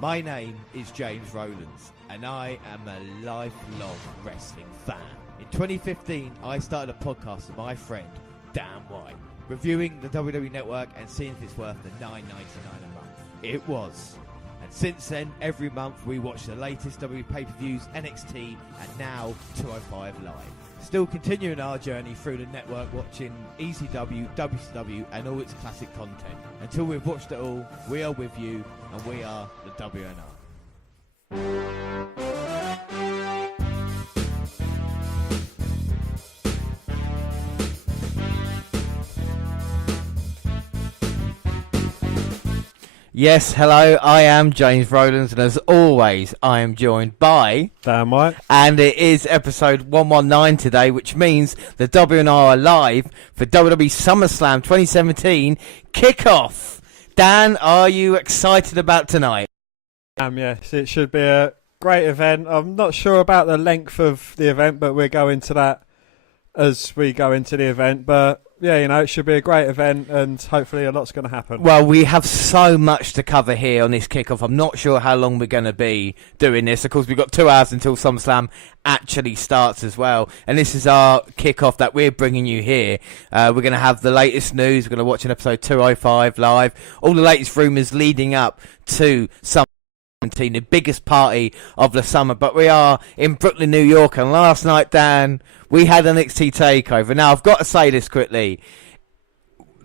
My name is James Rowlands, and I am a lifelong wrestling fan. In 2015, I started a podcast with my friend, Dan White, reviewing the WWE Network and seeing if it's worth the $9.99 a month. It was. And since then, every month we watch the latest WWE pay-per-views, NXT, and now 205 Live. Still continuing our journey through the network, watching ECW, WCW, and all its classic content. Until we've watched it all, we are with you, and we are the WNR. Yes, hello, I am James Rowlands, and as always, I am joined by Dan White. And it is episode 119 today, which means the WNR are live for WWE SummerSlam 2017 Kickoff. Dan, are you excited about tonight? Yes, it should be a great event. I'm not sure about the length of the event, but we'll go into that as we go into the event. But yeah, you know, it should be a great event, and hopefully a lot's going to happen. Well, we have so much to cover here on this kickoff. I'm not sure how long we're going to be doing this. Of course, we've got 2 hours until SummerSlam actually starts as well. And this is our kickoff that we're bringing you here. We're going to have the latest news. We're going to watch an episode 205 live. All the latest rumours leading up to SummerSlam, the biggest party of the summer. But we are in Brooklyn, New York, and last night, Dan, we had an NXT takeover. Now, I've got to say this quickly.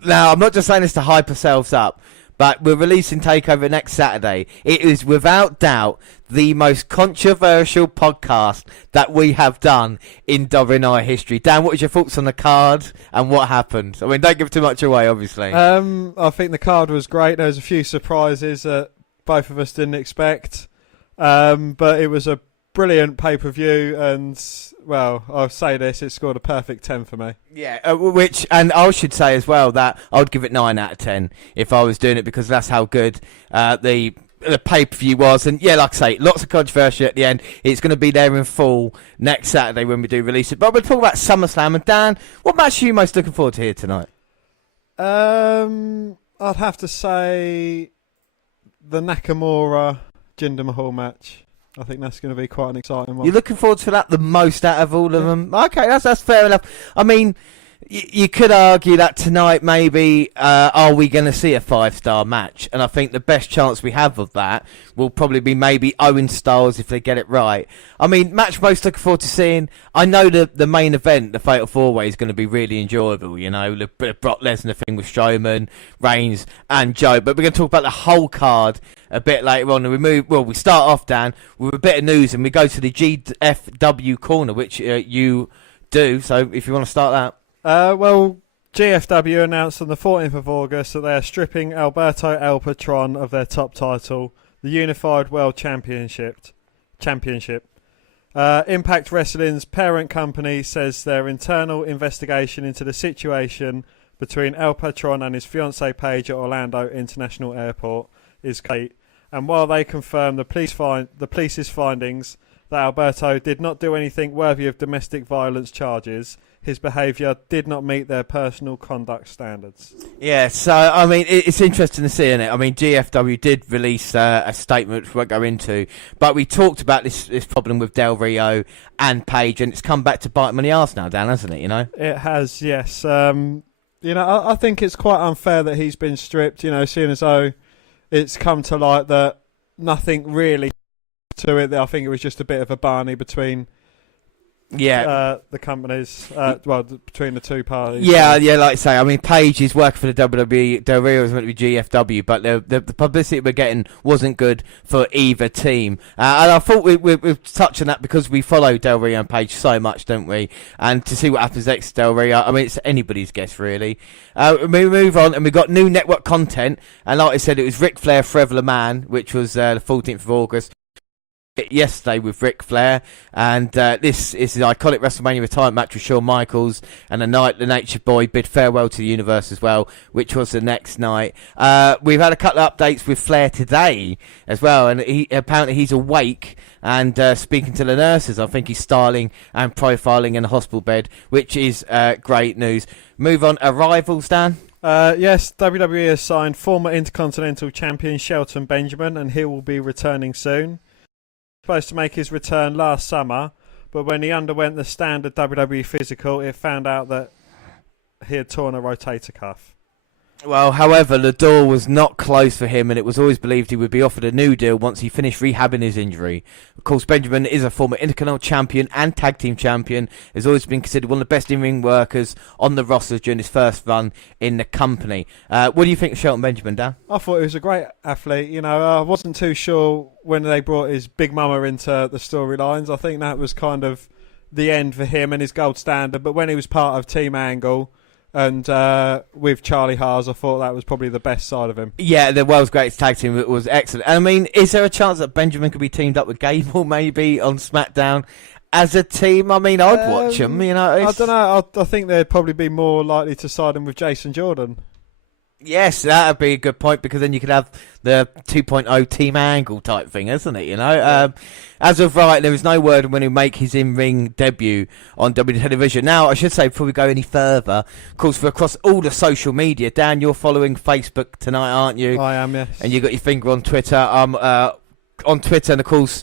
Now, I'm not just saying this to hype ourselves up, but we're releasing Takeover next Saturday. It is without doubt the most controversial podcast that we have done in WNR history. Dan, what was your thoughts on the card and what happened? I mean, don't give too much away, obviously. I think the card was great. There was a few surprises that both of us didn't expect, but it was a brilliant pay-per-view, and well, I'll say this, it scored a perfect 10 for me. Yeah, and I should say as well that I would give it 9 out of 10 if I was doing it, because that's how good the pay-per-view was. And yeah, like I say, lots of controversy at the end. It's going to be there in full next Saturday when we do release it. But we'll talk about SummerSlam. And Dan, what match are you most looking forward to here tonight? I'd have to say the Nakamura Jinder Mahal match. I think that's going to be quite an exciting one. You're looking forward to that the most out of all of them? Okay, that's fair enough. I mean, you could argue that tonight maybe are we going to see a 5-star match? And I think the best chance we have of that will probably be maybe Owen Styles if they get it right. I mean, match most looking forward to seeing. I know the main event, the Fatal 4-Way, is going to be really enjoyable. You know, the Brock Lesnar thing with Strowman, Reigns and Joe. But we're going to talk about the whole card a bit later on. And we start off, Dan, with a bit of news, and we go to the GFW corner, which you do. So if you want to start that. Well, GFW announced on the 14th of August that they are stripping Alberto El Patron of their top title, the Unified World Championship. Impact Wrestling's parent company says their internal investigation into the situation between El Patron and his fiancée Paige at Orlando International Airport is complete. And while they confirm the police's findings that Alberto did not do anything worthy of domestic violence charges, his behaviour did not meet their personal conduct standards. Yeah, so, I mean, it's interesting to see, isn't it? I mean, GFW did release a statement, which we won't go into, but we talked about this problem with Del Rio and Paige, and it's come back to bite them in the arse now, Dan, hasn't it, you know? It has, yes. You know, I think it's quite unfair that he's been stripped, you know, seeing as though it's come to light that nothing really to it. I think it was just a bit of a barney between the companies, between the two parties. Yeah, like I say, I mean, Paige is working for the WWE, Del Rio is meant to be GFW, but the publicity we're getting wasn't good for either team. And I thought we'd touch on that because we follow Del Rio and Paige so much, don't we? And to see what happens next to Del Rio, I mean, it's anybody's guess, really. We move on, and we've got new network content, and like I said, it was Ric Flair Forever the Man, which was the 14th of August. Yesterday with Ric Flair, and this is the iconic WrestleMania retirement match with Shawn Michaels, and the night the Nature Boy bid farewell to the universe as well, which was the next night. We've had a couple of updates with Flair today as well, and apparently he's awake and speaking to the nurses. I think he's styling and profiling in a hospital bed, which is great news. Move on, arrivals, Dan. Yes, WWE has signed former Intercontinental Champion Shelton Benjamin, and he will be returning soon. Supposed to make his return last summer, but when he underwent the standard WWE physical, it found out that he had torn a rotator cuff. Well, however, the door was not closed for him, and it was always believed he would be offered a new deal once he finished rehabbing his injury. Of course, Benjamin is a former Intercontinental Champion and Tag Team Champion, has always been considered one of the best in-ring workers on the roster during his first run in the company. What do you think of Shelton Benjamin, Dan? I thought he was a great athlete. You know, I wasn't too sure when they brought his Big Mama into the storylines. I think that was kind of the end for him and his gold standard. But when he was part of Team Angle and with Charlie Haas, I thought that was probably the best side of him. Yeah, the world's greatest tag team. It was excellent. I mean, is there a chance that Benjamin could be teamed up with Gable maybe on SmackDown as a team? I mean, I'd watch them. You know, I don't know. I think they'd probably be more likely to side him with Jason Jordan. Yes, that would be a good point, because then you could have the 2.0 Team Angle type thing, isn't it? You know, Yeah. As of right, there is no word on when he'll make his in-ring debut on WWE television. Now, I should say, before we go any further, of course, for across all the social media, Dan, you're following Facebook tonight, aren't you? I am, yes. And you got your finger on Twitter. I'm on Twitter, and of course,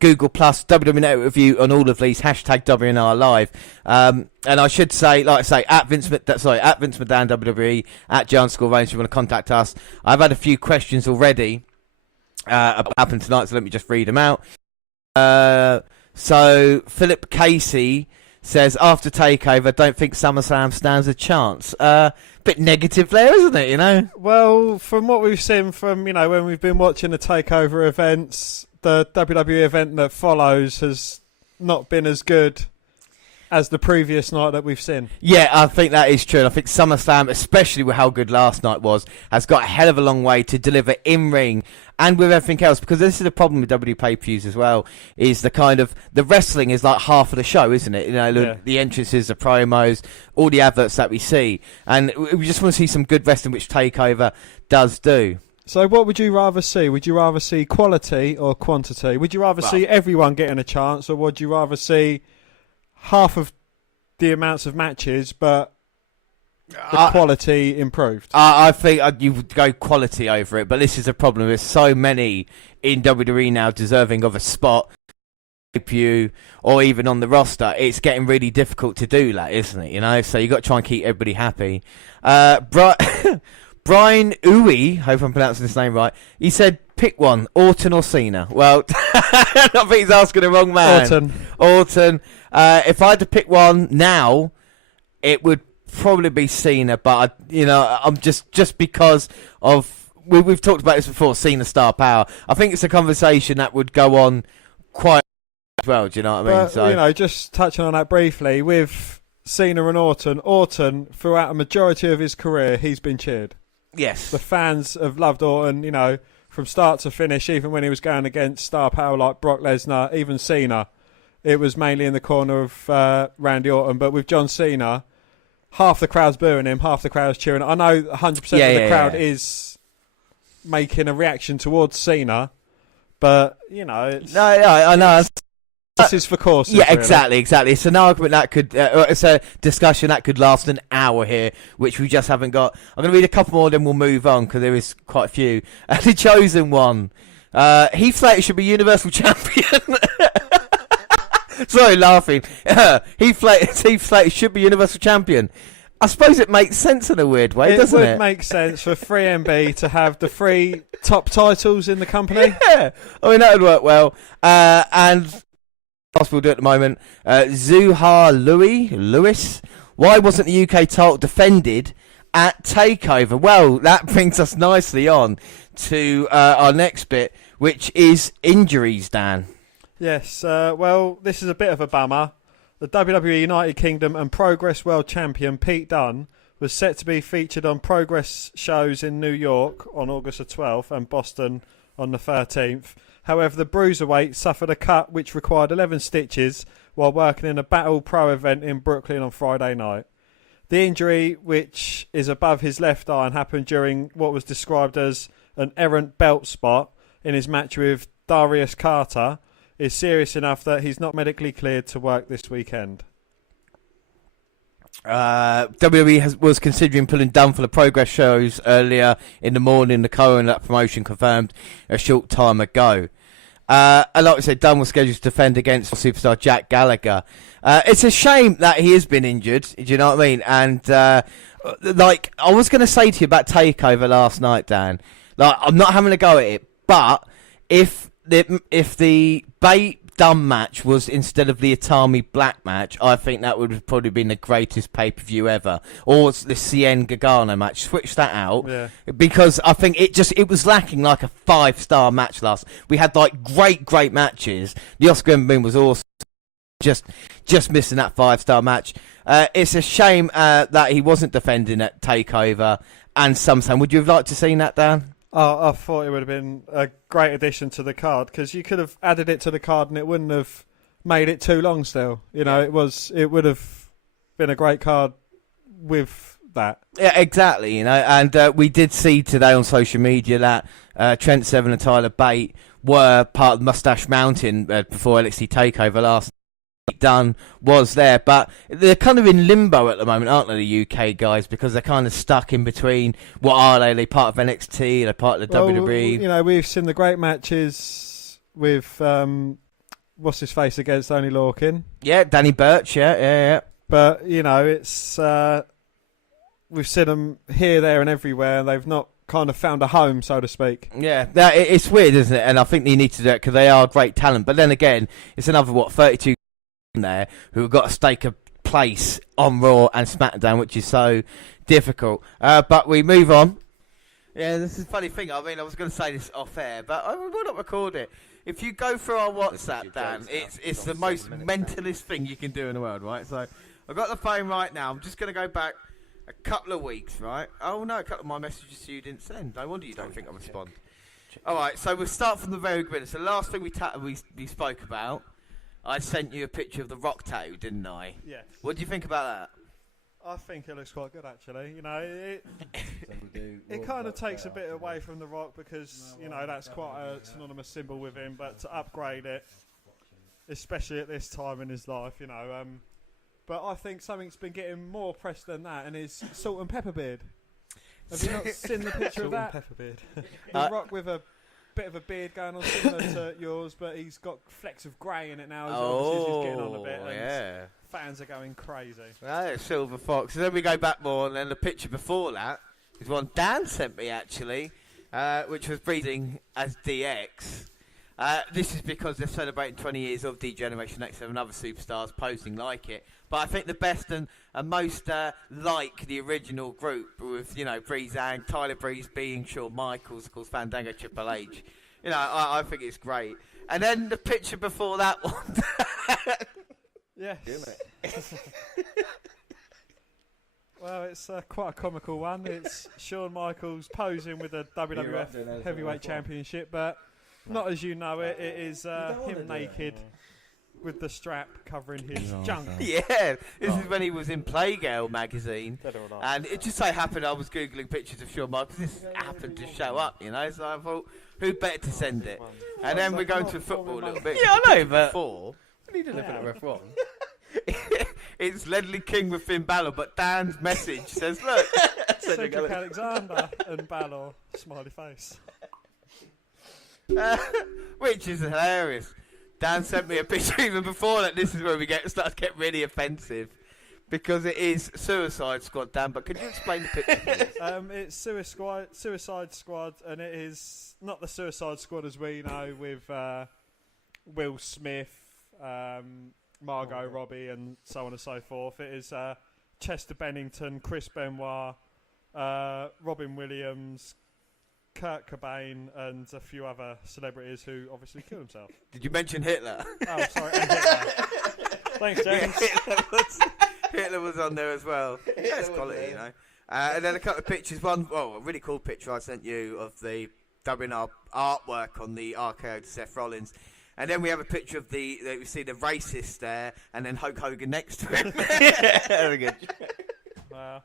Google Plus, WWE Network Review on all of these, hashtag WNRLive. And I should say, like I say, at Vince McMahon WWE, at John Score Range, if you want to contact us. I've had a few questions already about what happened tonight, so let me just read them out. So Philip Casey says, after TakeOver, don't think SummerSlam stands a chance. Bit negative there, isn't it, you know? Well, from what we've seen from, you know, when we've been watching the TakeOver events, the WWE event that follows has not been as good as the previous night that we've seen. Yeah, I think that is true. And I think SummerSlam, especially with how good last night was, has got a hell of a long way to deliver in-ring and with everything else. Because this is the problem with WWE pay-per-views as well, is the kind of, the wrestling is like half of the show, isn't it? You know, Yeah. the entrances, the promos, all the adverts that we see. And we just want to see some good wrestling, which TakeOver does do. So what would you rather see? Would you rather see quality or quantity? Would you rather see everyone getting a chance, or would you rather see half of the amounts of matches but the quality improved? I think you would go quality over it, but this is a problem. There's so many in WWE now deserving of a spot, pay-per-view, or even on the roster. It's getting really difficult to do that, isn't it? You know, so you got to try and keep everybody happy. Brian Wwe, hope I'm pronouncing his name right, he said, pick one, Orton or Cena. Well, I think he's asking the wrong man. Orton. If I had to pick one now, it would probably be Cena, but I'm just because of we've talked about this before, Cena star power. I think it's a conversation that would go on quite well. Do you know what I mean? So, you know, just touching on that briefly, with Cena and Orton throughout a majority of his career, he's been cheered. Yes, the fans have loved Orton, you know, from start to finish. Even when he was going against star power like Brock Lesnar, even Cena, it was mainly in the corner of Randy Orton. But with John Cena, half the crowd's booing him, half the crowd's cheering. I know 100% of the crowd is making a reaction towards Cena, but, you know, it's... No, I know. This is for courses. Yeah, really. exactly. It's an argument that could, it's a discussion that could last an hour here, which we just haven't got. I'm going to read a couple more, then we'll move on, because there is quite a few. The chosen one. Heath Slater should be Universal Champion. Sorry, laughing. Heath Slater should be Universal Champion. I suppose it makes sense in a weird way, doesn't it? It would make sense for 3MB to have the 3 top titles in the company. Yeah, I mean, that would work well. And... we'll do at the moment. Zuhar Lewis. Why wasn't the UK title defended at TakeOver? Well, that brings us nicely on to our next bit, which is injuries, Dan. Yes, well, this is a bit of a bummer. The WWE United Kingdom and Progress World Champion Pete Dunne was set to be featured on Progress shows in New York on August the 12th and Boston on the 13th. However, the Bruiserweight suffered a cut which required 11 stitches while working in a Battle Pro event in Brooklyn on Friday night. The injury, which is above his left eye and happened during what was described as an errant belt spot in his match with Darius Carter, is serious enough that he's not medically cleared to work this weekend. WWE was considering pulling Dunn for the Progress shows earlier in the morning. The co-owner of that promotion confirmed a short time ago. And like I said, Dunn was scheduled to defend against superstar Jack Gallagher. It's a shame that he has been injured. Do you know what I mean? And like I was going to say to you about Takeover last night, Dan. Like I'm not having a go at it, but if the Bate Dunn match was instead of the Itami Black match, I think that would have probably been the greatest pay-per-view ever. Or the Cien Gargano match. Switch that out. Yeah. Because I think it was lacking like a 5-star match last. We had like great matches. The Oscar Boom was awesome. Just missing that 5-star match. It's a shame that he wasn't defending at Takeover and SummerSlam. Would you have liked to seen that, Dan? Oh, I thought it would have been a great addition to the card because you could have added it to the card and it wouldn't have made it too long. Still, you know, it would have been a great card with that. Yeah, exactly. You know, and we did see today on social media that Trent Seven and Tyler Bate were part of Mustache Mountain before NXT Takeover last. Dunn was there, but they're kind of in limbo at the moment, aren't they, the UK guys, because they're kind of stuck in between. What are they? Are they part of NXT? They're part of the WWE? You know, we've seen the great matches with what's his face against Only Lorcan. Yeah, Danny Burch. Yeah. But you know, it's we've seen them here, there, and everywhere, and they've not kind of found a home, so to speak. Yeah, it's weird, isn't it? And I think they need to do it because they are great talent. But then again, it's another 32. There who have got to stake a place on Raw and SmackDown, which is so difficult. But we move on. Yeah, this is a funny thing. I mean, I was going to say this off air, but I will not record it. If you go through our WhatsApp, Dan, it's the most mentalist thing you can do in the world, right? So I've got the phone right now. I'm just going to go back a couple of weeks, right? Oh no, a couple of my messages to you didn't send. No wonder you don't think I respond. All right, so we'll start from the very beginning. So the last thing we spoke about. I sent you a picture of the Rock tattoo, didn't I? Yes. What do you think about that? I think it looks quite good, actually. You know, it kind of takes a bit away from the Rock because, you know, that's quite a synonymous symbol with him. But to upgrade it, especially at this time in his life, you know. But I think something's been getting more press than that, and is Salt and Pepper Beard. Have you not seen the picture of that? Salt and Pepper Beard. The Rock with a bit of a beard going on similar to yours, but he's got flecks of grey in it now. He's getting on a bit. And fans are going crazy. Right, Silver Fox. And then we go back more, and then the picture before that is one Dan sent me actually, which was breathing as DX. This is because they're celebrating 20 years of D-Generation X and other superstars posing like it. But I think the best and most like the original group with, you know, Breezango, Tyler Breeze being Shawn Michaels, of course, Fandango, Triple H. You know, I think it's great. And then the picture before that one. Yes. Well, it's quite a comical one. It's Shawn Michaels posing with a WWF Heavyweight Championship, but not as you know it. It is him naked. With the strap covering his junk. Yeah, this is when he was in Playgirl magazine. And it just so happened I was Googling pictures of Shawn Michaels. This happened to show up, you know, so I thought, who better to send it? And then we're going to football a little bit. Yeah, I know, but... Before, What are you doing at ref 1? it's Ledley King with Finn Balor, but Dan's message says, look. Cedric Alexander and Balor, smiley face. Which is hilarious. Dan sent me a picture even before that. This is where we start to get really offensive. Because it is Suicide Squad, Dan. But could you explain the picture, please? It's Suicide Squad, and it is not the Suicide Squad as we know with Will Smith, Margot Robbie, and so on and so forth. It is Chester Bennington, Chris Benoit, Robin Williams, Kurt Cobain, and a few other celebrities who obviously killed themselves. Did you mention Hitler? Oh, sorry, and Hitler. Thanks, James. Yeah, Hitler was on there as well. That's quality, you know. And then a couple of pictures. One, a really cool picture I sent you of the WNR artwork on the RKO to Seth Rollins. And then we have a picture of we see the racist there, and then Hulk Hogan next to him. Very good. Wow.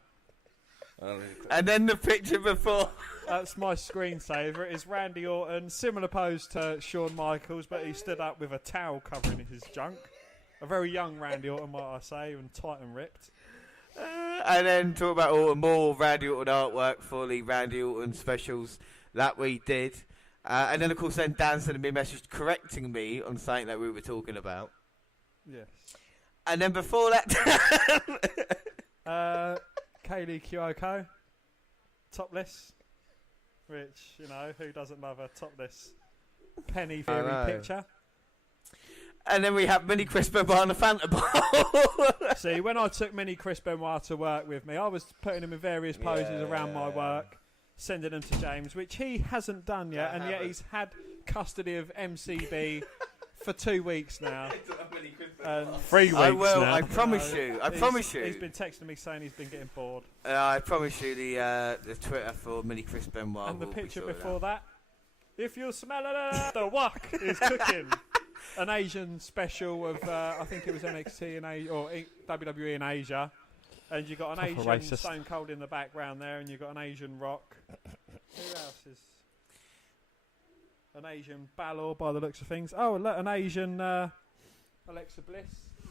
And then the picture before. That's my screensaver. It is Randy Orton, similar pose to Shawn Michaels, but he stood up with a towel covering his junk. A very young Randy Orton, might I say, and tight and ripped. And then talk about all more Randy Orton artwork for the Randy Orton specials that we did. And then, of course, then Dan sent me a message correcting me on something that we were talking about. Yes. And then before that, Kaylee Kyoko, topless. Which, you know, who doesn't love a topless Penny Theory picture? And then we have Mini Chris Benoit and the Phantom Ball. See, when I took Mini Chris Benoit to work with me, I was putting him in various poses around my work, sending them to James, which he hasn't done yet, and yet he's had custody of MCB for 2 weeks now. 3 weeks I will, now. I promise you. He's been texting me saying he's been getting bored. I promise you the Twitter for Mini Chris Benoit. And the picture before that, if you smell it, the wok is cooking. An Asian special of, I think it was NXT or WWE in Asia. And you got an Asian racist. Stone Cold in the background there, and you got an Asian Rock. Who else is... An Asian Balor by the looks of things. Oh, look, an Asian Alexa Bliss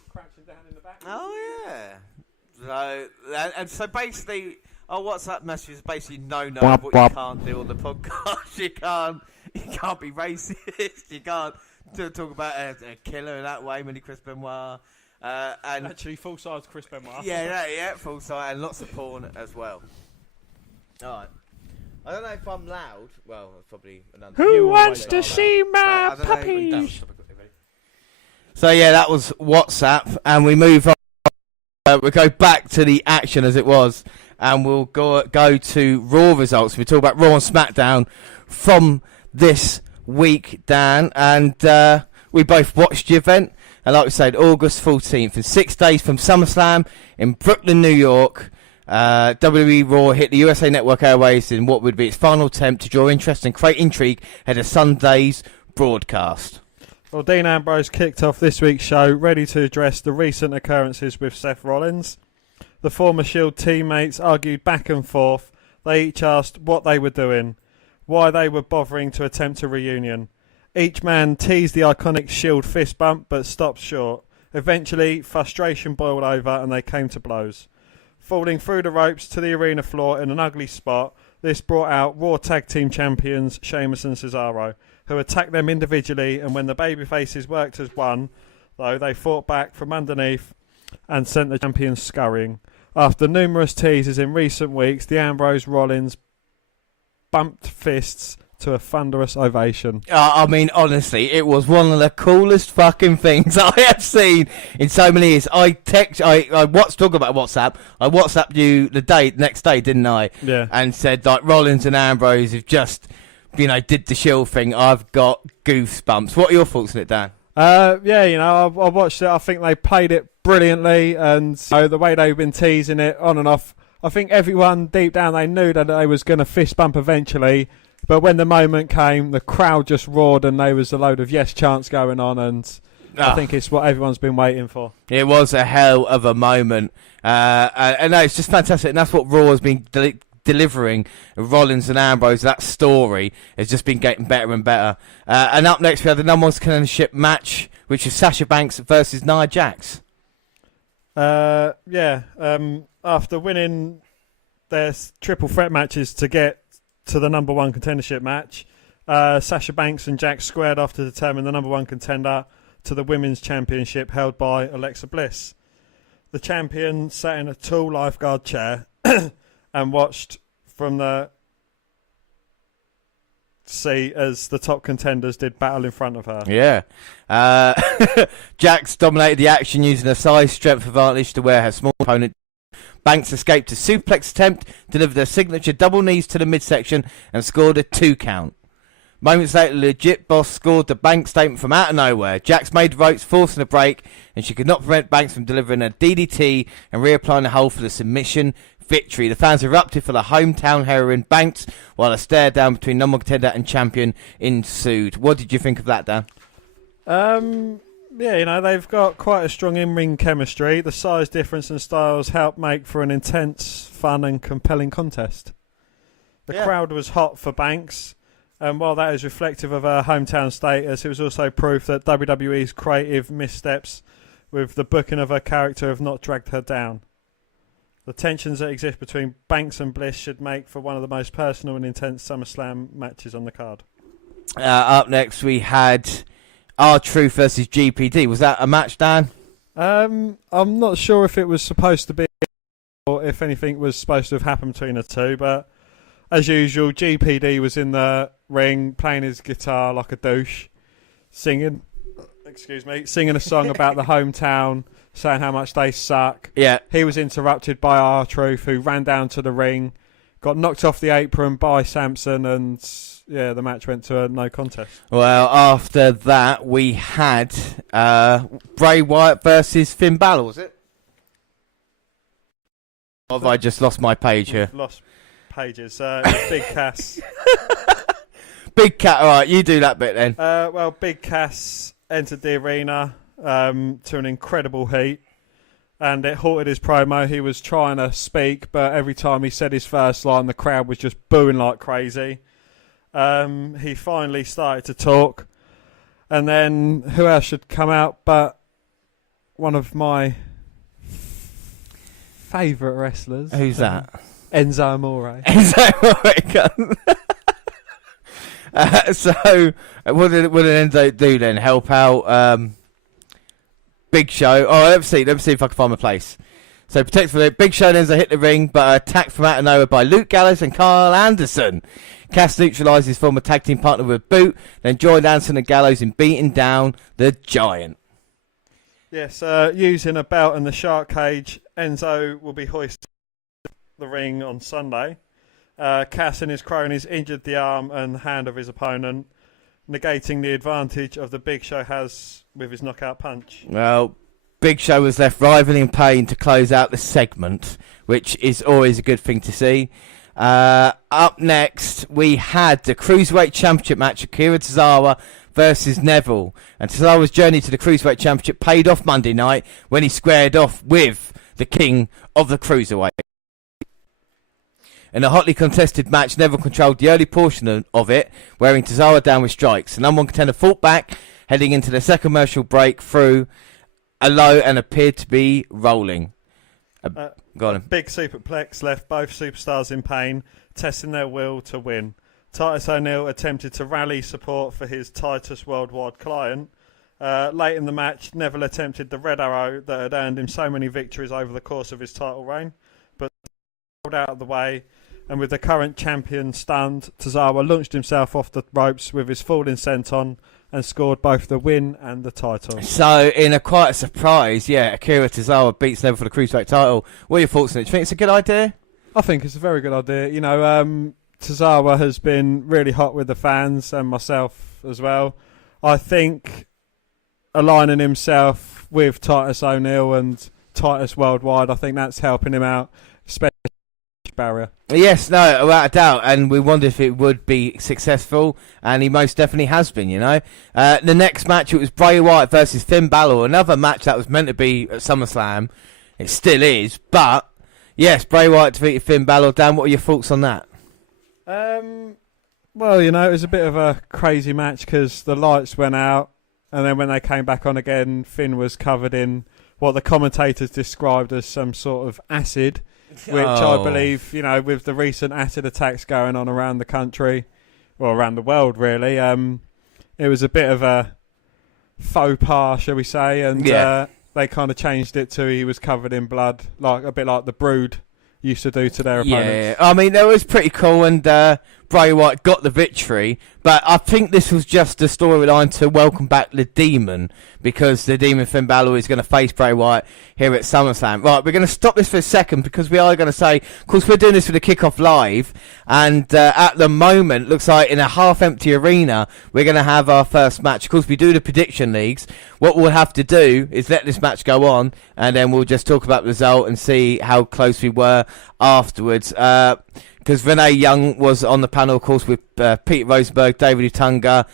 crouching down in the back. Oh, yeah. So basically, our WhatsApp message is basically no, what you can't do on the podcast. You can't be racist. You can't talk about a killer in that way, Mini Chris Benoit. And actually, full size Chris Benoit. Yeah, full size, and lots of porn as well. All right. I don't know if I'm loud. Well, that's probably another. Who wants to see my puppies? So yeah, that was WhatsApp, and we move on. We go back to the action as it was, and we'll go to Raw results. We talk about Raw and SmackDown from this week, Dan, and we both watched the event. And like we said, August 14th, in 6 days from SummerSlam in Brooklyn, New York. WWE Raw hit the USA Network Airways in what would be its final attempt to draw interest and create intrigue ahead of Sunday's broadcast. Well, Dean Ambrose kicked off this week's show, ready to address the recent occurrences with Seth Rollins. The former Shield teammates argued back and forth. They each asked what they were doing, why they were bothering to attempt a reunion. Each man teased the iconic Shield fist bump, but stopped short. Eventually, frustration boiled over and they came to blows. Falling through the ropes to the arena floor in an ugly spot, this brought out Raw Tag Team Champions Sheamus and Cesaro, who attacked them individually, and when the babyfaces worked as one, though, they fought back from underneath and sent the champions scurrying. After numerous teases in recent weeks, the Ambrose Rollins bumped fists to a thunderous ovation. I mean, honestly, it was one of the coolest fucking things I have seen in so many years. I talk about WhatsApp. I WhatsApped you the next day, didn't I? Yeah. And said like Rollins and Ambrose have just, did the Shield thing. I've got goosebumps. What are your thoughts on it, Dan? Yeah, I watched it. I think they played it brilliantly, and the way they've been teasing it on and off. I think everyone deep down they knew that they was going to fist bump eventually. But when the moment came, the crowd just roared and there was a load of yes chants going on, and I think it's what everyone's been waiting for. It was a hell of a moment. And no, it's just fantastic. And that's what Raw has been delivering. Rollins and Ambrose, that story has just been getting better and better. And up next, we have the number one contendership match, which is Sasha Banks versus Nia Jax. After winning their triple threat matches to get to the number one contendership match, Sasha Banks and Jax squared off to determine the number one contender to the women's championship held by Alexa Bliss. The champion sat in a tall lifeguard chair and watched from the seat as the top contenders did battle in front of her. Yeah. Jax dominated the action using her size strength advantage to wear her small opponent. Banks escaped a suplex attempt, delivered her signature double knees to the midsection, and scored a 2 count. Moments later, Legit Boss scored the Banks statement from out of nowhere. Jax made the ropes, forcing a break, and she could not prevent Banks from delivering a DDT and reapplying the hold for the submission victory. The fans erupted for the hometown heroine Banks, while a stare down between number one contender and champion ensued. What did you think of that, Dan? Yeah, they've got quite a strong in-ring chemistry. The size difference and styles help make for an intense, fun and compelling contest. The crowd was hot for Banks, and while that is reflective of her hometown status, it was also proof that WWE's creative missteps with the booking of her character have not dragged her down. The tensions that exist between Banks and Bliss should make for one of the most personal and intense SummerSlam matches on the card. Up next, we had R-Truth versus GPD. Was that a match, Dan? I'm not sure if it was supposed to be or if anything was supposed to have happened between the two, but as usual, GPD was in the ring playing his guitar like a douche, singing a song about the hometown, saying how much they suck. Yeah. He was interrupted by R-Truth, who ran down to the ring, got knocked off the apron by Samson, and the match went to a no contest. Well, after that, we had Bray Wyatt versus Finn Balor, was it? Or have I just lost my page here? Lost pages. Big Cass. Big Cat, alright, you do that bit then. Well, Big Cass entered the arena to an incredible heat, and it halted his promo. He was trying to speak, but every time he said his first line, the crowd was just booing like crazy. He finally started to talk, and then who else should come out but one of my favourite wrestlers. Who's that? Enzo Amore. Enzo Amore. So, what did Enzo do then? Help out Big Show. Oh, let me see if I can find my place. So, protect for the Big Show and Enzo hit the ring, but attacked from out of nowhere by Luke Gallows and Carl Anderson. Cass neutralised his former tag team partner with a boot, then joined Anderson and Gallows in beating down the Giant. Yes, using a belt and the shark cage, Enzo will be hoisted the ring on Sunday. Cass and his cronies injured the arm and hand of his opponent, negating the advantage of the Big Show has with his knockout punch. Well, Big Show was left writhing in pain to close out the segment, which is always a good thing to see. Up next, we had the Cruiserweight Championship match, Akira Tozawa versus Neville. And Tozawa's journey to the Cruiserweight Championship paid off Monday night when he squared off with the King of the Cruiserweight. In a hotly contested match, Neville controlled the early portion of it, wearing Tozawa down with strikes. The number one contender fought back, heading into the second commercial break through a low and appeared to be rolling. Go on. Big superplex left both superstars in pain, testing their will to win. Titus O'Neil attempted to rally support for his Titus Worldwide client. Late in the match, Neville attempted the Red Arrow that had earned him so many victories over the course of his title reign, but pulled out of the way. And with the current champion stunned, Tozawa launched himself off the ropes with his falling senton and scored both the win and the title. So, in quite a surprise, Akira Tozawa beats Neville for the Cruiserweight title. What are your thoughts on it? Do you think it's a good idea? I think it's a very good idea. You know, Tozawa has been really hot with the fans and myself as well. I think aligning himself with Titus O'Neil and Titus Worldwide, I think that's helping him out, especially barrier. Yes, no, without a doubt, and we wondered if it would be successful, and he most definitely has been, you know. The next match, it was Bray Wyatt versus Finn Balor, another match that was meant to be at SummerSlam. It still is, but, yes, Bray Wyatt defeated Finn Balor. Dan, what are your thoughts on that? Well, you know, it was a bit of a crazy match because the lights went out, and then when they came back on again, Finn was covered in what the commentators described as some sort of acid, which I believe, you know, with the recent acid attacks going on around the country, well, around the world, really, it was a bit of a faux pas, shall we say, and they kind of changed it to he was covered in blood, like a bit like the Brood used to do to their opponents. Yeah, I mean, that was pretty cool, and Bray Wyatt got the victory, but I think this was just a storyline to welcome back the Demon, because the Demon Finn Balor is going to face Bray Wyatt here at SummerSlam. Right, we're going to stop this for a second, because we are going to say, of course, we're doing this for the Kickoff Live, and at the moment, looks like in a half-empty arena, we're going to have our first match. Of course, we do the prediction leagues. What we'll have to do is let this match go on, and then we'll just talk about the result and see how close we were afterwards. Because Renee Young was on the panel, of course, with Pete Rosenberg, David Utunga,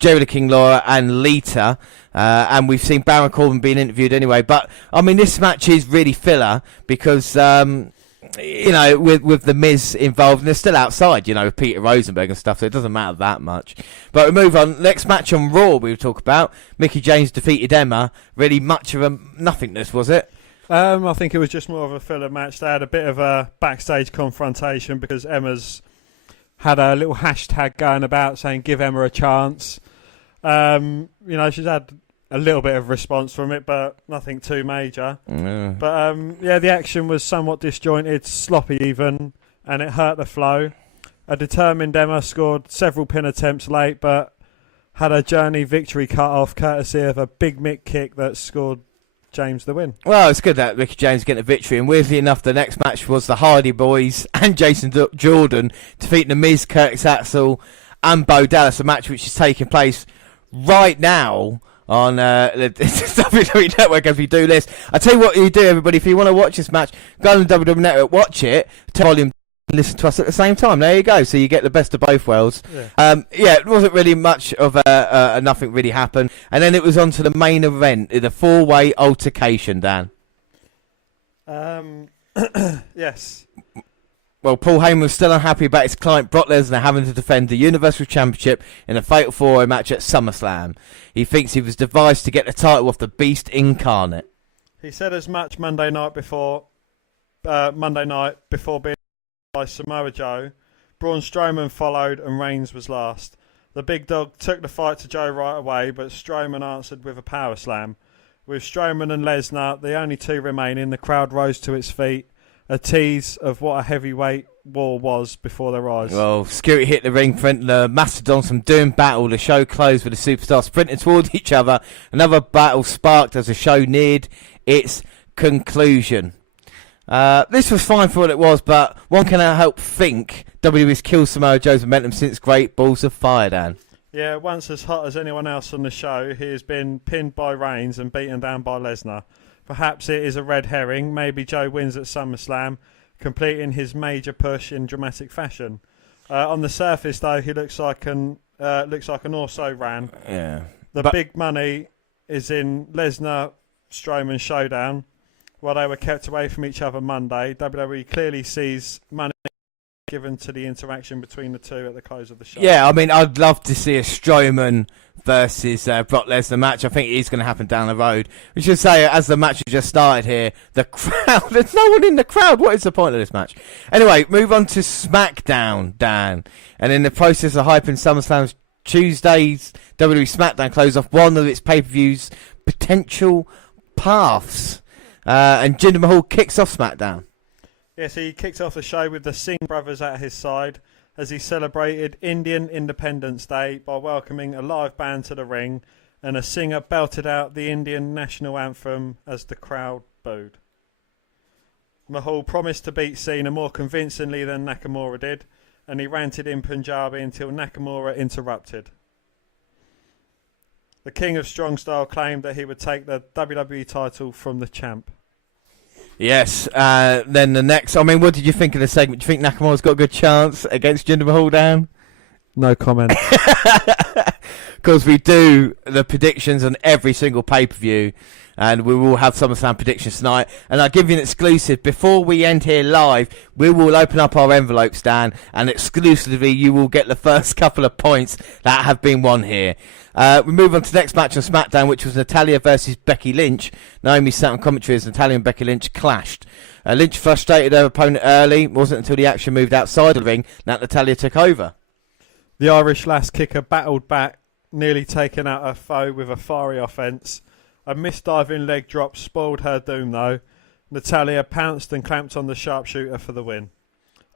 Jerry the King Laura, and Lita. And we've seen Baron Corbin being interviewed anyway. But, I mean, this match is really filler because, you know, with The Miz involved, and they're still outside, you know, with Peter Rosenberg and stuff, so it doesn't matter that much. But we move on. Next match on Raw we'll talk about. Mickey James defeated Emma. Really much of a nothingness, was it? I think it was just more of a filler match. They had a bit of a backstage confrontation because Emma's had a little hashtag going about saying "Give Emma a chance." She's had a little bit of response from it, but nothing too major. Yeah. But the action was somewhat disjointed, sloppy even, and it hurt the flow. A determined Emma scored several pin attempts late, but had a journey victory cut off courtesy of a Big Mick kick that scored James the win. Well, it's good that Ricky James getting a victory, and weirdly enough, the next match was the Hardy Boys and Jason Jordan defeating The Miz, Curtis Axel, and Bo Dallas, a match which is taking place right now on the WWE Network as we do this. I tell you what you do, everybody, if you want to watch this match, go on the WWE Network, watch it, turn volume, listen to us at the same time. There you go. So you get the best of both worlds. Yeah, it wasn't really much of nothing really happened. And then it was on to the main event, the four-way altercation, Dan. Yes. Well, Paul Heyman was still unhappy about his client Brock Lesnar having to defend the Universal Championship in a Fatal 4-Way match at SummerSlam. He thinks he was devised to get the title off the Beast Incarnate. He said as much Monday night before being by Samoa Joe. Braun Strowman followed and Reigns was last. The big dog took the fight to Joe right away, but Strowman answered with a power slam. With Strowman and Lesnar, the only two remaining, the crowd rose to its feet, a tease of what a heavyweight war was before their eyes. Well, security hit the ring front, the Mastodons from doing battle. The show closed with the superstars sprinting towards each other. Another battle sparked as the show neared its conclusion. This was fine for what it was, but one cannot help think WWE's killed Samoa Joe's momentum since Great Balls of Fire, Dan. Yeah, once as hot as anyone else on the show, he has been pinned by Reigns and beaten down by Lesnar. Perhaps it is a red herring. Maybe Joe wins at SummerSlam, completing his major push in dramatic fashion. On the surface, though, he looks like an also-ran. Yeah. The big money is in Lesnar-Strowman showdown. While they were kept away from each other Monday, WWE clearly sees money given to the interaction between the two at the close of the show. Yeah, I mean, I'd love to see a Strowman versus Brock Lesnar match. I think it is going to happen down the road. We should say, as the match has just started here, the crowd, there's no one in the crowd. What is the point of this match? Anyway, move on to SmackDown, Dan. And in the process of hyping SummerSlam's Tuesday's WWE SmackDown closed off one of its pay-per-view's potential paths. And Jinder Mahal kicks off SmackDown. Yes, he kicked off the show with the Singh brothers at his side as he celebrated Indian Independence Day by welcoming a live band to the ring, and a singer belted out the Indian national anthem as the crowd booed. Mahal promised to beat Cena more convincingly than Nakamura did, and he ranted in Punjabi until Nakamura interrupted. The King of Strong Style claimed that he would take the WWE title from the champ. Yes, then the next... I mean, what did you think of the segment? Do you think Nakamura's got a good chance against Jinder Mahal, Dan? No comment. Because we do the predictions on every single pay-per-view, and we will have SummerSlam predictions tonight. And I'll give you an exclusive. Before we end here live, we will open up our envelopes, Dan, and exclusively you will get the first couple of points that have been won here. We move on to the next match on SmackDown, which was Natalya versus Becky Lynch. Naomi sat on commentary as Natalya and Becky Lynch clashed. Lynch frustrated her opponent early. It wasn't until the action moved outside the ring that Natalya took over. The Irish lass kicker battled back, nearly taking out her foe with a fiery offence. A misdiving leg drop spoiled her doom, though. Natalya pounced and clamped on the sharpshooter for the win.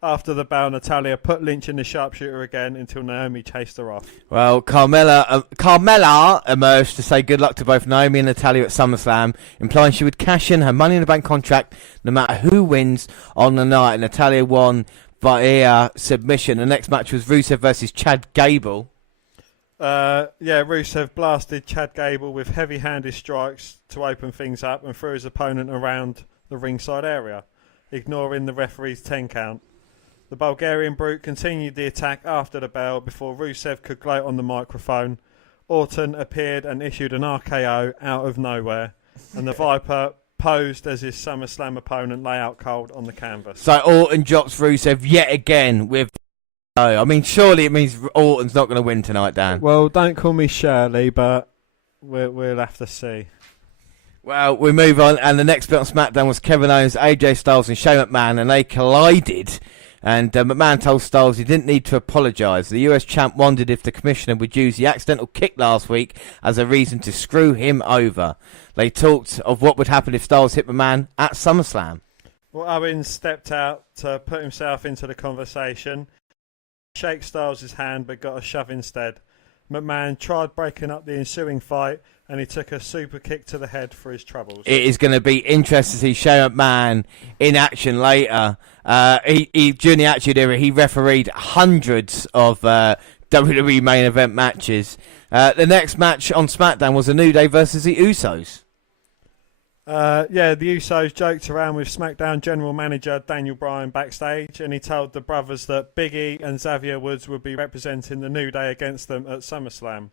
After the bell, Natalya put Lynch in the sharpshooter again until Naomi chased her off. Well, Carmella emerged to say good luck to both Naomi and Natalya at SummerSlam, implying she would cash in her Money in the Bank contract no matter who wins on the night. Natalya won via submission. The next match was Rusev versus Chad Gable. Rusev blasted Chad Gable with heavy-handed strikes to open things up and threw his opponent around the ringside area, ignoring the referee's 10 count. The Bulgarian Brute continued the attack after the bell before Rusev could gloat on the microphone. Orton appeared and issued an RKO out of nowhere, and the Viper posed as his SummerSlam opponent lay out cold on the canvas. So Orton drops Rusev yet again with... I mean, surely it means Orton's not going to win tonight, Dan. Well, don't call me Shirley, but we'll have to see. Well, we move on, and the next bit on SmackDown was Kevin Owens, AJ Styles, and Shane McMahon, and they collided. And McMahon told Styles he didn't need to apologise. The US champ wondered if the commissioner would use the accidental kick last week as a reason to screw him over. They talked of what would happen if Styles hit McMahon at SummerSlam. Well, Owens stepped out to put himself into the conversation, shake Styles' hand, but got a shove instead. McMahon tried breaking up the ensuing fight, and he took a super kick to the head for his troubles. It is going to be interesting to see Shane McMahon in action later. He during the Attitude Era, he refereed hundreds of WWE main event matches. The next match on SmackDown was a New Day versus the Usos. The Usos joked around with SmackDown General Manager Daniel Bryan backstage, and he told the brothers that Big E and Xavier Woods would be representing the New Day against them at SummerSlam.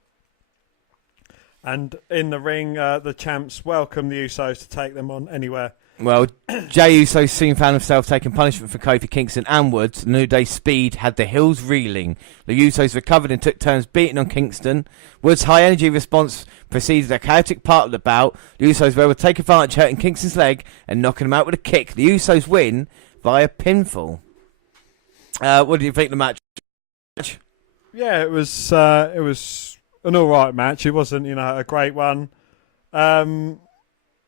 And in the ring, the champs welcomed the Usos to take them on anywhere. Well, Jey Uso soon found himself taking punishment for Kofi Kingston and Woods. New Day speed had the heels reeling. The Usos recovered and took turns beating on Kingston. Woods' high-energy response preceded a chaotic part of the bout. The Usos were able to take advantage, hurting Kingston's leg and knocking him out with a kick. The Usos win via pinfall. What do you think of the match? Yeah, it was an all right match. It wasn't, a great one.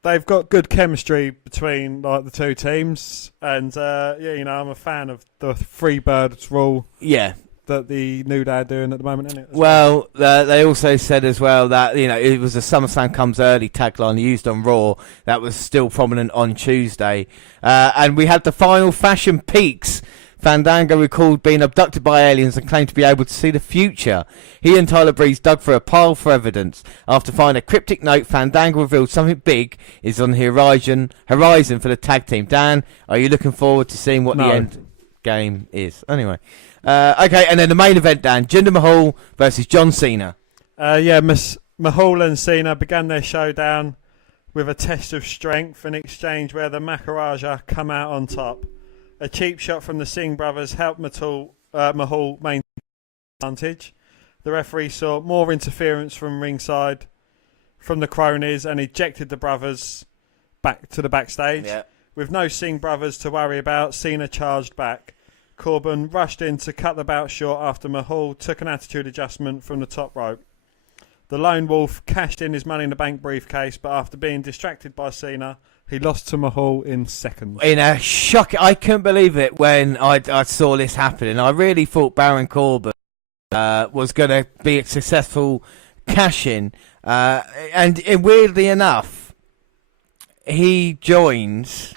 They've got good chemistry between the two teams, and I'm a fan of the Freebirds rule. Yeah. That the New Day are doing at the moment, isn't it? Well, they also said as well that it was a SummerSlam comes early tagline used on Raw that was still prominent on Tuesday, and we had the final Fashion Peaks. Fandango recalled being abducted by aliens and claimed to be able to see the future. He and Tyler Breeze dug for a pile for evidence. After finding a cryptic note, Fandango revealed something big is on the horizon for the tag team. Dan, are you looking forward to seeing what the end game is? Anyway. Okay, and then the main event, Dan. Jinder Mahal versus John Cena. Mahal and Cena began their showdown with a test of strength, an exchange where the Maharaja come out on top. A cheap shot from the Singh brothers helped Mahal maintain advantage. The referee saw more interference from ringside from the cronies and ejected the brothers back to the backstage. Yeah. With no Singh brothers to worry about, Cena charged back. Corbin rushed in to cut the bout short after Mahal took an attitude adjustment from the top rope. The Lone Wolf cashed in his Money in the Bank briefcase, but after being distracted by Cena, he lost to Mahal in seconds. In a shock, I couldn't believe it when I saw this happening. I really thought Baron Corbin was going to be a successful cash-in. And weirdly enough, he joins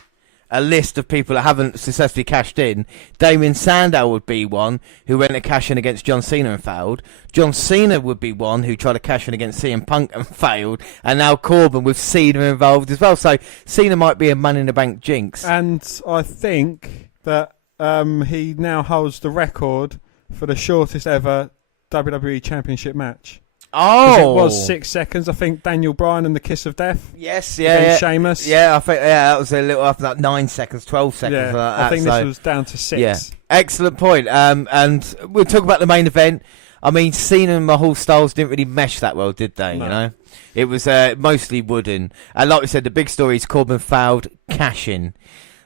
a list of people that haven't successfully cashed in. Damien Sandow would be one who went to cash in against John Cena and failed. John Cena would be one who tried to cash in against CM Punk and failed. And now Corbin with Cena involved as well. So Cena might be a Money in the Bank jinx. And I think that he now holds the record for the shortest ever WWE Championship match. Oh, it was 6 seconds. I think Daniel Bryan and the Kiss of Death. Yes, yeah. Sheamus. Yeah, I think that was a little after that 9 seconds, 12 seconds. Yeah, like that, I think this was down to 6. Yeah, excellent point. And we'll talk about the main event. I mean, Cena and Mahal styles didn't really mesh that well, did they? No. You know, it was mostly wooden. And like we said, the big story is Corbin fouled cash-in.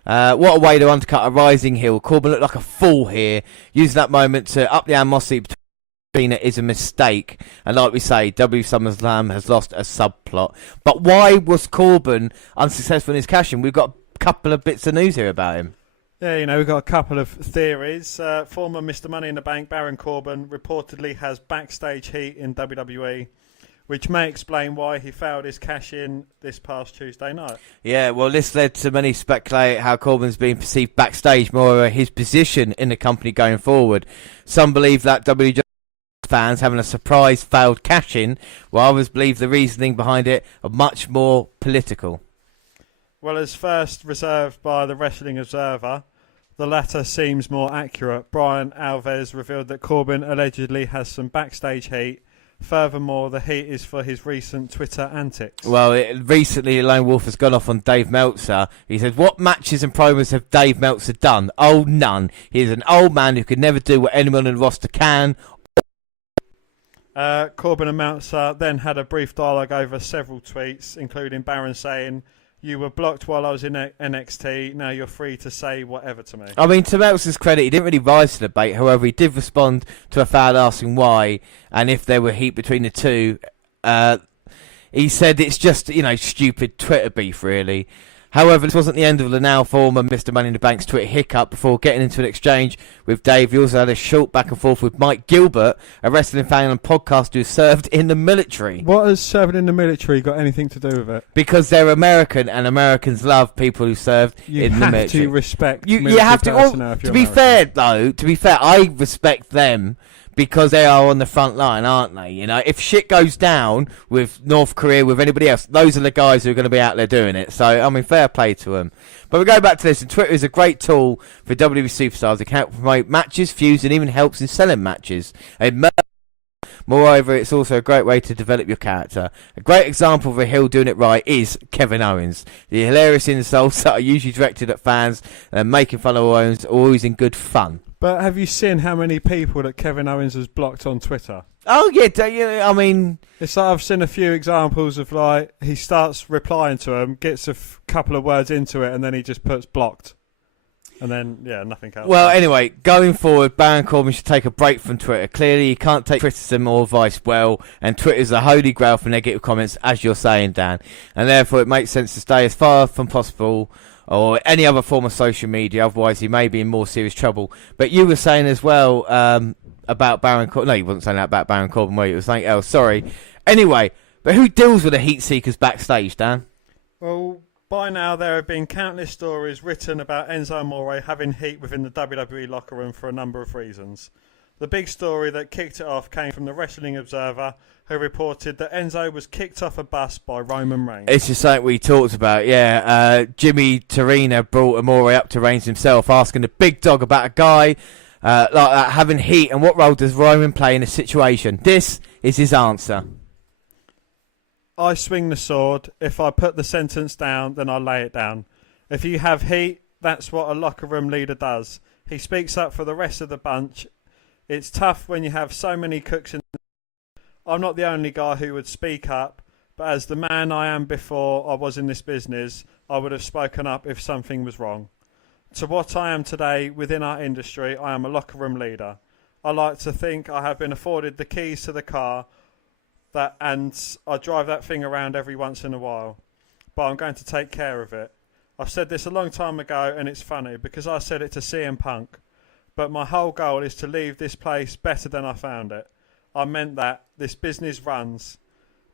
What a way to undercut a rising heel. Corbin looked like a fool here, using that moment to up the animosity between Cena is a mistake, and like we say, SummerSlam has lost a subplot. But why was Corbin unsuccessful in his cash-in? We've got a couple of bits of news here about him. Yeah, we've got a couple of theories. Former Mr. Money in the Bank, Baron Corbin, reportedly has backstage heat in WWE, which may explain why he failed his cash-in this past Tuesday night. Yeah, well, this led to many speculate how Corbin's being perceived backstage, more his position in the company going forward. Some believe that WWE fans having a surprise failed cash-in, while others believe the reasoning behind it are much more political. Well, as first reserved by the Wrestling Observer, the latter seems more accurate. Brian Alves revealed that Corbin allegedly has some backstage heat. Furthermore, the heat is for his recent Twitter antics. Well, recently Lone Wolf has gone off on Dave Meltzer. He said, what matches and promos have Dave Meltzer done? Oh, none. He is an old man who could never do what anyone on the roster can. Corbin and Meltzer then had a brief dialogue over several tweets, including Baron saying, "You were blocked while I was in NXT. Now you're free to say whatever to me." I mean, to Meltzer's credit, he didn't really rise to the bait. However, he did respond to a fan asking why and if there were heat between the two. He said it's just, stupid Twitter beef, really. However, this wasn't the end of the now former Mr. Money in the Bank's Twitter hiccup. Before getting into an exchange with Dave, he also had a short back and forth with Mike Gilbert, a wrestling fan and podcaster who served in the military. What has serving in the military got anything to do with it? Because they're American and Americans love people who served in the military. You have to respect you have to. Well, to be fair, though, I respect them. Because they are on the front line, aren't they? If shit goes down with North Korea, with anybody else, those are the guys who are going to be out there doing it. So, I mean, fair play to them. But we go back to this. And Twitter is a great tool for WWE superstars. It can help promote matches, feuds, and even helps in selling matches. Moreover, it's also a great way to develop your character. A great example of a heel doing it right is Kevin Owens. The hilarious insults that are usually directed at fans and making fun of Owens are always in good fun. But have you seen how many people that Kevin Owens has blocked on Twitter? Oh, yeah, I mean... It's like I've seen a few examples of, he starts replying to them, gets a couple of words into it, and then he just puts blocked. And then, nothing else. Well, anyway, going forward, Baron Corbin should take a break from Twitter. Clearly, he can't take criticism or advice well, and Twitter's the holy grail for negative comments, as you're saying, Dan. And therefore, it makes sense to stay as far from possible... or any other form of social media, otherwise he may be in more serious trouble. But you were saying as well about Baron Corbin. No, you wasn't saying that about Baron Corbin, were you? It was something else, sorry. Anyway, but who deals with the heat seekers backstage, Dan? Well, by now there have been countless stories written about Enzo Amore having heat within the WWE locker room for a number of reasons. The big story that kicked it off came from the Wrestling Observer, who reported that Enzo was kicked off a bus by Roman Reigns. It's just something we talked about, yeah. Jimmy Torina brought Amore up to Reigns himself, asking the big dog about a guy like that having heat, and what role does Roman play in a situation? This is his answer. I swing the sword. If I put the sentence down, then I lay it down. If you have heat, that's what a locker room leader does. He speaks up for the rest of the bunch. It's tough when you have so many cooks in. I'm not the only guy who would speak up, but as the man I am before I was in this business, I would have spoken up if something was wrong. To what I am today within our industry, I am a locker room leader. I like to think I have been afforded the keys to the car, and I drive that thing around every once in a while, but I'm going to take care of it. I've said this a long time ago, and it's funny because I said it to CM Punk. But my whole goal is to leave this place better than I found it. I meant that. This business runs.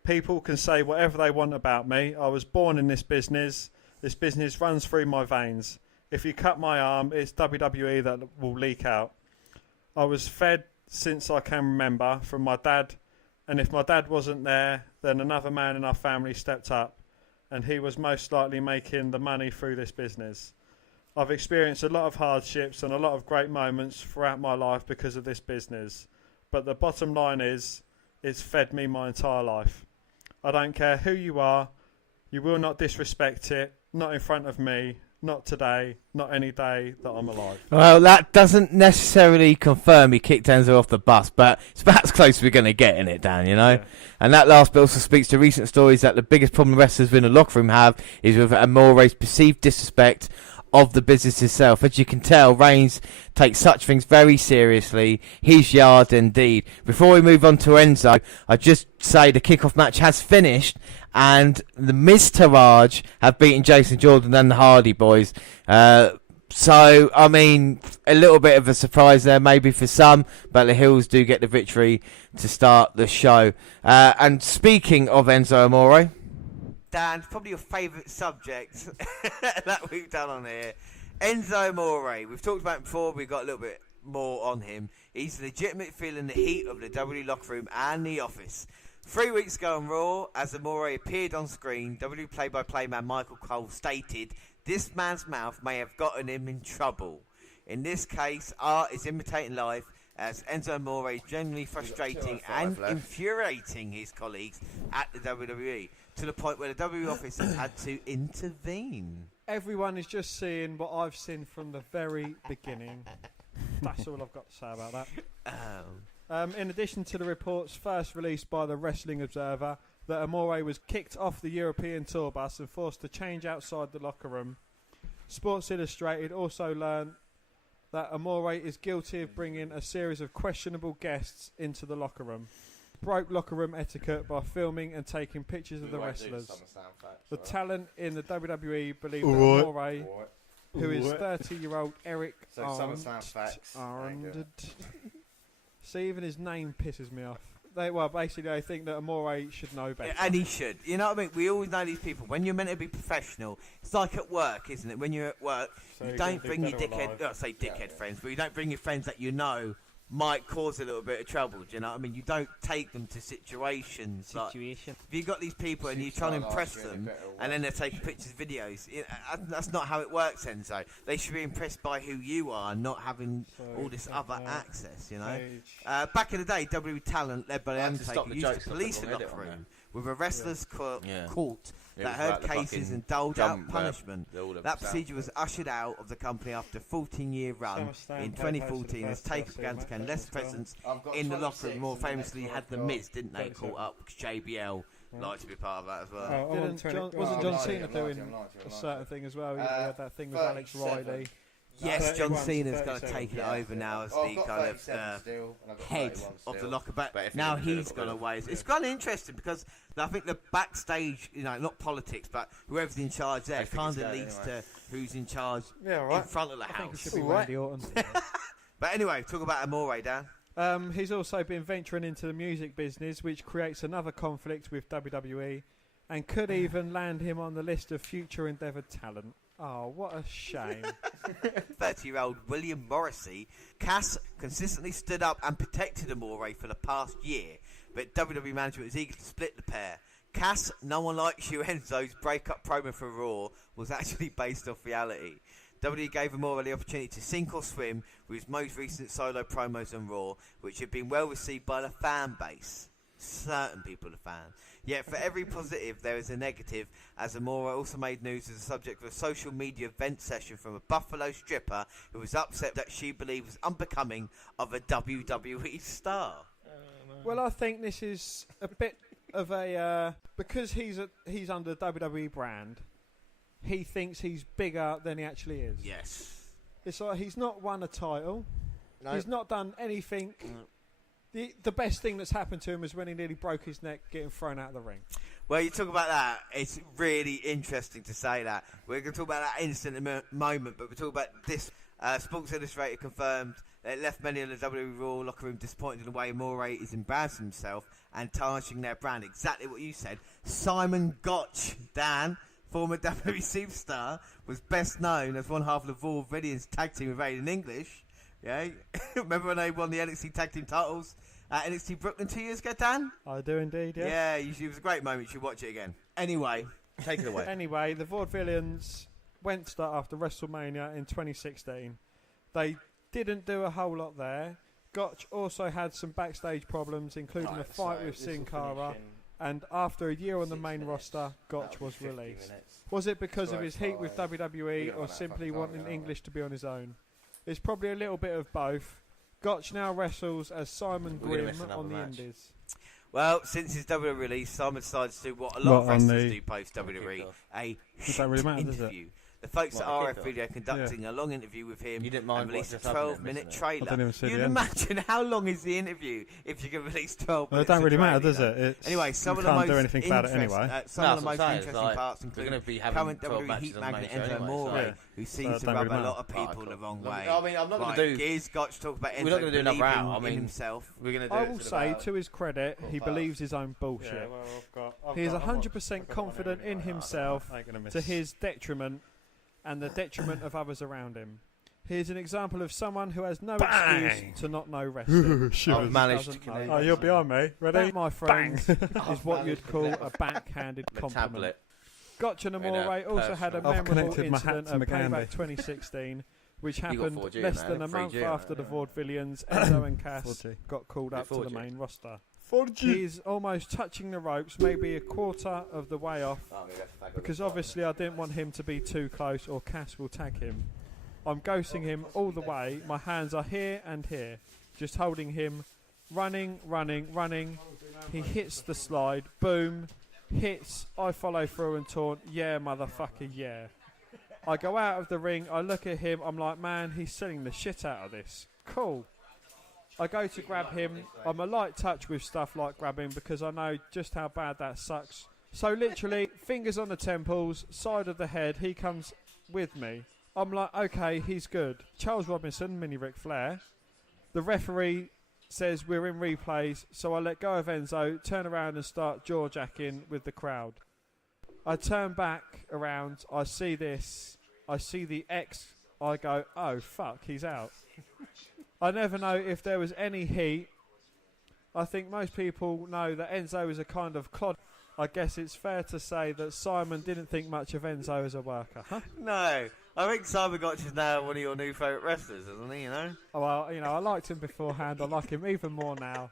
People can say whatever they want about me. I was born in this business. This business runs through my veins. If you cut my arm, it's WWE that will leak out. I was fed since I can remember from my dad. And if my dad wasn't there, then another man in our family stepped up. And he was most likely making the money through this business. I've experienced a lot of hardships and a lot of great moments throughout my life because of this business. But the bottom line is, it's fed me my entire life. I don't care who you are, you will not disrespect it, not in front of me, not today, not any day that I'm alive. Well, that doesn't necessarily confirm he kicked Enzo off the bus, but it's about as close as we're going to get in it, Dan, Yeah. And that last bit also speaks to recent stories that the biggest problem wrestlers within the locker room have is with Amore's perceived disrespect of the business itself. As you can tell, Reigns takes such things very seriously. His yard indeed. Before we move on to Enzo, I just say the kickoff match has finished and the Miz Taraj have beaten Jason Jordan and the Hardy Boys. So, I mean, a little bit of a surprise there maybe for some, but the Hills do get the victory to start the show. And speaking of Enzo Amore, Dan, probably your favourite subject that we've done on here. Enzo Amore. We've talked about him before. We've got a little bit more on him. He's legitimate feeling the heat of the WWE locker room and the office. 3 weeks ago on Raw, as Amore appeared on screen, WWE play-by-play man Michael Cole stated, "This man's mouth may have gotten him in trouble. In this case, art is imitating life, as Enzo Amore is genuinely frustrating and infuriating his colleagues at the WWE. To the point where the WWE office has had to intervene." Everyone is just seeing what I've seen from the very beginning. That's all I've got to say about that. In addition to the reports first released by the Wrestling Observer that Amore was kicked off the European tour bus and forced to change outside the locker room, Sports Illustrated also learned that Amore is guilty of bringing a series of questionable guests into the locker room. Broke locker room etiquette by filming and taking pictures of the wrestlers. The talent in the WWE believe that Amore, who is 30-year-old Eric Arndt. See, even his name pisses me off. Basically, they think that Amore should know better. And he should. You know what I mean? We always know these people. When you're meant to be professional, it's like at work, isn't it? When you're at work, you don't bring your dickhead friends, but you don't bring your friends that you know might cause a little bit of trouble. Do you know what I mean? You don't take them to situations. Like, if you've got these people and you're trying to impress them, and then they're taking pictures, videos, that's not how it works, Enzo. They should be impressed by who you are, not having all this other access, you know? Back in the day, WWE talent, led by The Undertaker, used to police the locker room with a wrestler's court that heard cases and doled out punishment. That procedure was ushered out of the company after a 14-year run in 2014 as Taker began to gain less presence in the locker room. More famously had The Miz, didn't they, caught up, because JBL liked to be part of that as well. Wasn't John Cena doing a certain thing as well? He had that thing with Alex Riley. Yes, John Cena's going to take it over now as the kind of head of the locker. But now he's gone away. It's kind of interesting because I think the backstage, not politics, but whoever's in charge there kind of leads to who's in charge in front of the house. I think it should be Randy Orton. But anyway, talk about Amore, Dan. He's also been venturing into the music business, which creates another conflict with WWE and could even land him on the list of future endeavoured talent. Oh, what a shame. 30-year-old William Morrissey, Cass consistently stood up and protected Amore for the past year, but WWE management was eager to split the pair. Cass, No One Likes You Enzo's breakup promo for Raw was actually based off reality. WWE gave Amore the opportunity to sink or swim with his most recent solo promos on Raw, which had been well received by the fan base. Certain people are fans. Yet for every positive there is a negative, as Amore also made news as a subject of a social media vent session from a Buffalo stripper who was upset that she believed was unbecoming of a WWE star. Well, I think this is a bit of a because he's under the WWE brand, he thinks he's bigger than he actually is. Yes. It's like he's not won a title. No. He's not done anything. The best thing that's happened to him is when he nearly broke his neck getting thrown out of the ring. Well, you talk about that. It's really interesting to say that. We're going to talk about that instant moment, but we'll talk about this. Sports Illustrated confirmed that it left many of the WWE Raw locker room disappointed in the way Amore is embarrassing himself and tarnishing their brand. Exactly what you said. Simon Gotch, Dan, former WWE superstar, was best known as one half of the Vaudevillains tag team with Aiden English. Yeah, remember when they won the NXT tag team titles at NXT Brooklyn 2 years ago, Dan? I do indeed, yes. Yeah, it was a great moment. You should watch it again. Anyway, take it away. Anyway, the Vaudevillains went to start after WrestleMania in 2016. They didn't do a whole lot there. Gotch also had some backstage problems, including a fight with Sin Cara. And after a year on the main roster, Gotch was released. Was it because of his heat with WWE or simply wanting English to be on his own? It's probably a little bit of both. Gotch now wrestles as Simon Grimm on the Indies. Well, since his WWE release, Simon decided to do what a lot of wrestlers do post WWE, a interview. The folks at RF Video conducting a long interview with him and released a 12-minute trailer. You can imagine how long is the interview if you can release 12 minutes. Well, it don't really matter, does it? Anyway, some of the most interesting parts include current WWE Heat Magnet Enzo Amore, who seems to rub a lot of people the wrong way. I mean, I'm not going to do... Gears Gotch talk about Enzo we're not going to do another hour. I mean, himself. I will say, to his credit, he believes his own bullshit. He is 100% confident in himself to his detriment and the detriment of others around him. Here's an example of someone who has no excuse to not know wrestling. I've managed to connect. Oh, you're behind me. Ready? That, my friends, is what you'd call a backhanded compliment. Gotch and Amore also had a memorable incident at Payback 2016, which happened less than a month after the Vaudevillains, Enzo and Cass, got called up to the main roster. He's almost touching the ropes, maybe a quarter of the way off, because obviously I didn't want him to be too close or Cass will tag him. I'm ghosting him all the way. My hands are here and here, just holding him running. He hits the slide, boom, hits, I follow through and taunt, yeah, motherfucker, yeah. I go out of the ring, I look at him, I'm like, man, he's selling the shit out of this. Cool. I go to grab him, I'm a light touch with stuff like grabbing because I know just how bad that sucks. So literally, fingers on the temples, side of the head, he comes with me. I'm like, okay, he's good. Charles Robinson, mini Ric Flair. The referee says we're in replays, so I let go of Enzo, turn around and start jaw-jacking with the crowd. I turn back around, I see this, I see the X, I go, oh fuck, he's out. I never know if there was any heat. I think most people know that Enzo is a kind of clod. I guess it's fair to say that Simon didn't think much of Enzo as a worker, huh? No, I think Simon Gotch is now one of your new favourite wrestlers, isn't he, you know? Oh, well, you know, I liked him beforehand. I like him even more now.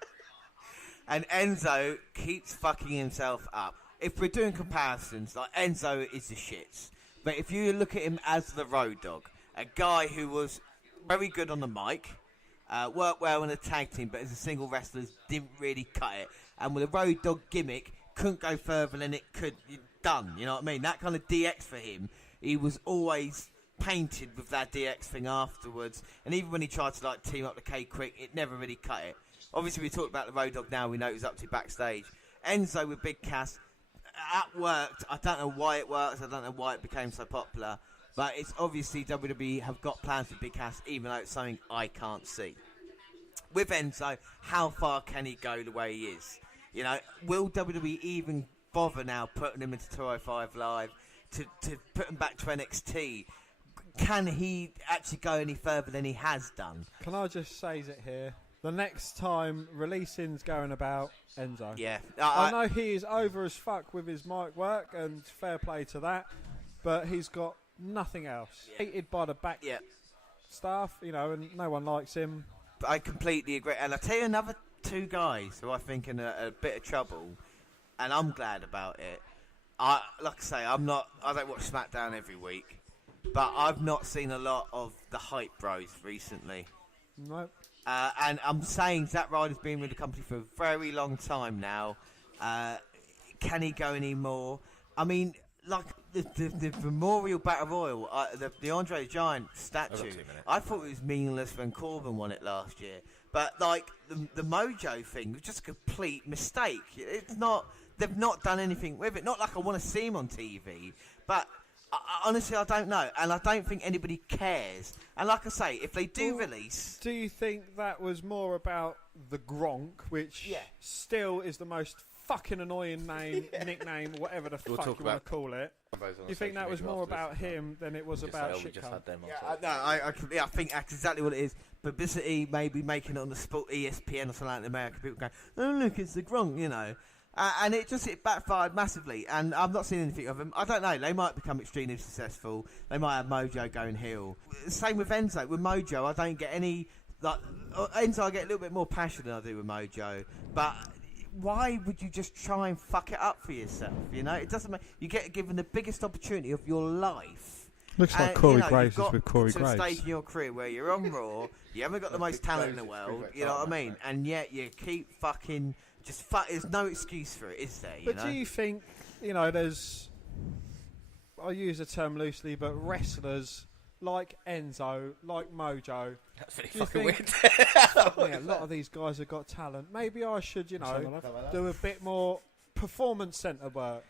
And Enzo keeps fucking himself up. If we're doing comparisons, like Enzo is the shits. But if you look at him as the road dog, a guy who was very good on the mic, worked well in a tag team, but as a single wrestler didn't really cut it. And with a road dog gimmick, couldn't go further than it could done. You know what I mean? That kind of DX for him, he was always painted with that DX thing afterwards. And even when he tried to like team up the K-Quick, it never really cut it. Obviously, we talked about the road dog now. We know it was up to backstage. Enzo with Big Cass, that worked. I don't know why it works. I don't know why it became so popular. But it's obviously WWE have got plans for Big Cass, even though it's something I can't see. With Enzo, how far can he go the way he is? You know, will WWE even bother now putting him into 205 Live to put him back to NXT? Can he actually go any further than he has done? Can I just say it here? The next time releasing's going about Enzo. Yeah. I know he is over as fuck with his mic work, and fair play to that, but he's got nothing else. Yeah. Hated by the back staff, you know, and no one likes him. But I completely agree. And I'll tell you another two guys who I think are in a bit of trouble, and I'm glad about it. Like I say, I don't watch SmackDown every week, but I've not seen a lot of the Hype Bros recently. Nope. And I'm saying Zack Ryder's been with the company for a very long time now. Can he go any more? I mean, like the Memorial Battle Royal, the Andre the Giant statue, I thought it was meaningless when Corbin won it last year. But like the Mojo thing was just a complete mistake. It's not. They've not done anything with it. Not like I want to see him on TV, but honestly, I don't know, and I don't think anybody cares. And like I say, if they do release, do you think that was more about the Gronk, which still is the most fucking annoying nickname, whatever the fuck you want to call it? Do you think that was more about him than it was about Shitco? I think that's exactly what it is. Publicity, maybe making it on the sport ESPN or something like that in America. People going, oh look, it's the Gronk, you know. And it backfired massively, and I've not seen anything of them. I don't know, they might become extremely successful. They might have Mojo going heel. Same with Enzo. With Mojo, I don't get any... Enzo, I get a little bit more passion than I do with Mojo. But why would you just try and fuck it up for yourself? You know, it doesn't make... You get given the biggest opportunity of your life. Looks like Corey Graves is with Corey Graves. You've got to a stage in your career where you're on Raw, you haven't got the most talent in the world, you know what I mean? And yet you keep fucking... there's no excuse for it, is there? But do you think, you know, there's... I use the term loosely, but wrestlers like Enzo, like Mojo... That's really fucking weird. A lot of these guys have got talent. Maybe I should, you know, do a bit more performance centre work.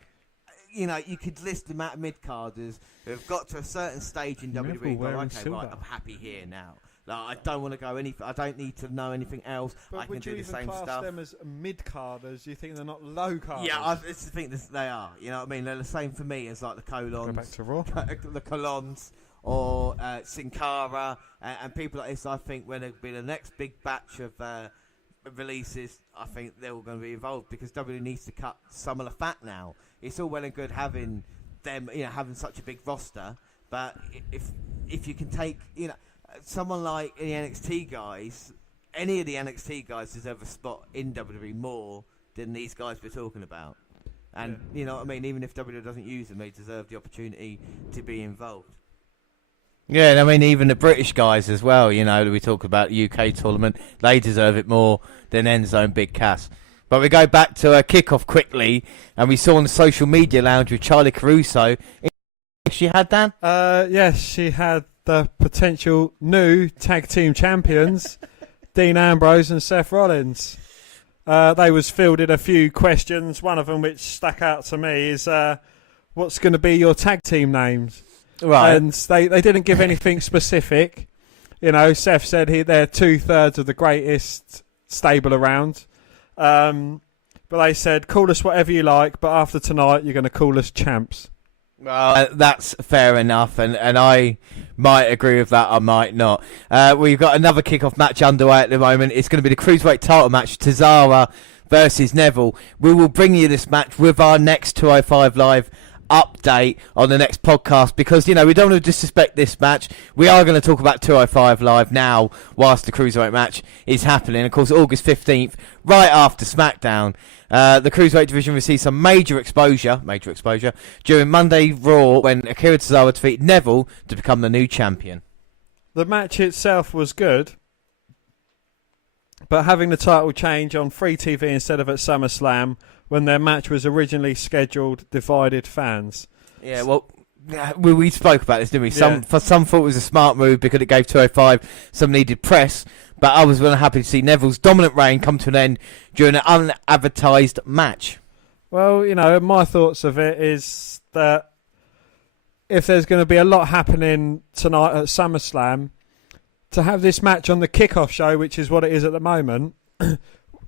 You know, you could list the amount of mid-carders who have got to a certain stage in WWE and go, okay, right, I'm happy here now. Like, I don't want to go I don't need to know anything else. But I can do the same stuff. Would you even class them as mid-carders? Do you think they're not low-carders? Yeah, it's the thing that they are. You know what I mean? They're the same for me as like the Colons. Go back to Raw. The Colons or Sin Cara and people like this. I think when there'll be the next big batch of releases, I think they're all going to be involved because WWE needs to cut some of the fat now. It's all well and good having them, you know, having such a big roster, but if you can take, you know, someone like the NXT guys, any of the NXT guys deserve a spot in WWE more than these guys we're talking about. And, you know what I mean, even if WWE doesn't use them, they deserve the opportunity to be involved. Yeah, and I mean, even the British guys as well, you know, we talk about the UK tournament, they deserve it more than Enzo and Big Cass. But we go back to a Kickoff quickly, and we saw on the social media lounge with Charlie Caruso. She had, Dan? Yes, she had the potential new tag team champions, Dean Ambrose and Seth Rollins. They was fielded a few questions. One of them which stuck out to me is, what's going to be your tag team names? Right. And they didn't give anything specific. You know, Seth said they're 2/3 of the greatest stable around. But they said, call us whatever you like, but after tonight, you're going to call us champs. Well, that's fair enough, and I might agree with that, I might not. We've got another Kickoff match underway at the moment. It's going to be the Cruiserweight title match, Tozawa versus Neville. We will bring you this match with our next 205 Live update on the next podcast, because, you know, we don't want to disrespect this match. We are going to talk about 205 Live now whilst the Cruiserweight match is happening. Of course, August 15th, right after SmackDown. The Cruiserweight division received some major exposure during Monday Raw when Akira Tozawa defeated Neville to become the new champion. The match itself was good, but having the title change on free TV instead of at SummerSlam when their match was originally scheduled divided fans. Yeah, well, we spoke about this, didn't we? Yeah. Some thought it was a smart move because it gave 205 some needed press, but I was really happy to see Neville's dominant reign come to an end during an unadvertised match. Well, you know, my thoughts of it is that if there's going to be a lot happening tonight at SummerSlam, to have this match on the Kickoff show, which is what it is at the moment,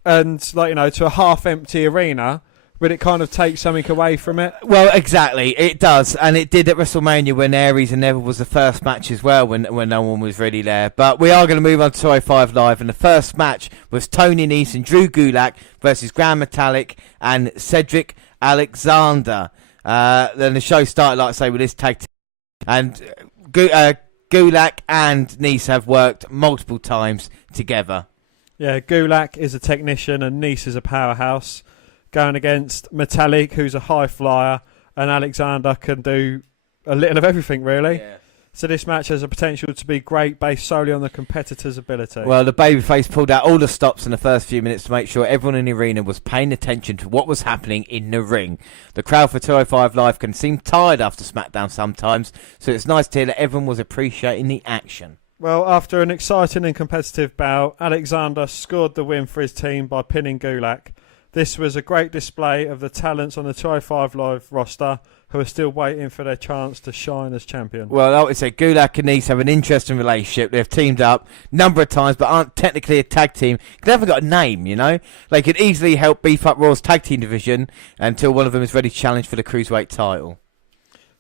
and, like, you know, to a half-empty arena, would it kind of take something away from it? Well, exactly, it does, and it did at WrestleMania when Aries and Neville was the first match as well, when no one was really there. But we are going to move on to 205 Live, and the first match was Tony Nese and Drew Gulak versus Grand Metalik and Cedric Alexander. Then the show started, like I say, with this tag team, and Gulak and Nese have worked multiple times together. Yeah, Gulak is a technician and Nese is a powerhouse, going against Metalik, who's a high flyer, and Alexander can do a little of everything, really. Yeah. So this match has a potential to be great based solely on the competitor's ability. Well, the babyface pulled out all the stops in the first few minutes to make sure everyone in the arena was paying attention to what was happening in the ring. The crowd for 205 Live can seem tired after SmackDown sometimes, so it's nice to hear that everyone was appreciating the action. Well, after an exciting and competitive bout, Alexander scored the win for his team by pinning Gulak. This was a great display of the talents on the 205 Live roster who are still waiting for their chance to shine as champion. Well, like we said, Gulak and Nese have an interesting relationship. They've teamed up a number of times, but aren't technically a tag team. They haven't got a name, you know? They could easily help beef up Raw's tag team division until one of them is ready to challenge for the Cruiserweight title.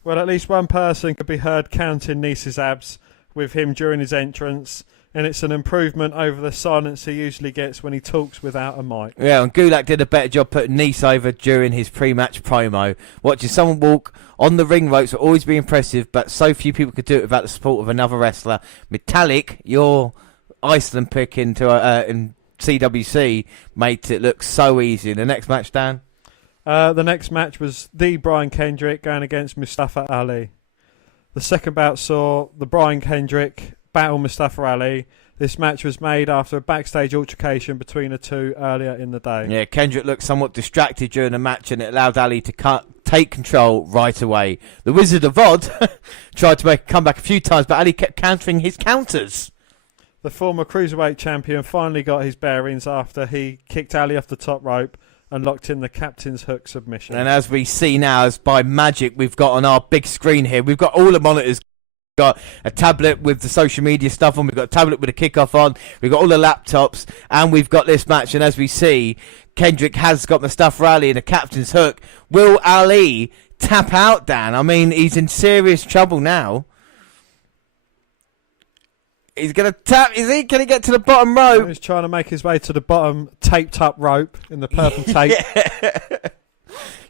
Well, at least one person could be heard counting Nese's abs with him during his entrance, and it's an improvement over the silence he usually gets when he talks without a mic. Yeah, and Gulak did a better job putting Nese over during his pre-match promo. Watching someone walk on the ring ropes will always be impressive, but so few people could do it without the support of another wrestler. Metalik, your Iceland pick in CWC, made it look so easy. The next match, Dan? The next match was the Brian Kendrick going against Mustafa Ali. The second bout saw the Brian Kendrick battle Mustafa Ali. This match was made after a backstage altercation between the two earlier in the day. Yeah, Kendrick looked somewhat distracted during the match, and it allowed Ali to take control right away. The Wizard of Oz tried to make a comeback a few times, but Ali kept countering his counters. The former Cruiserweight champion finally got his bearings after he kicked Ali off the top rope and locked in the captain's hook submission. And as we see now, as by magic, we've got on our big screen here, we've got all the monitors. We've got a tablet with the social media stuff on, we've got a tablet with a Kickoff on, we've got all the laptops, and we've got this match. And as we see, Kendrick has got Mustafa Ali in the captain's hook. Will Ali tap out, Dan? I mean, he's in serious trouble now. He's going to tap, is he? Can he get to the bottom rope? He's trying to make his way to the bottom taped up rope in the purple tape. Yeah.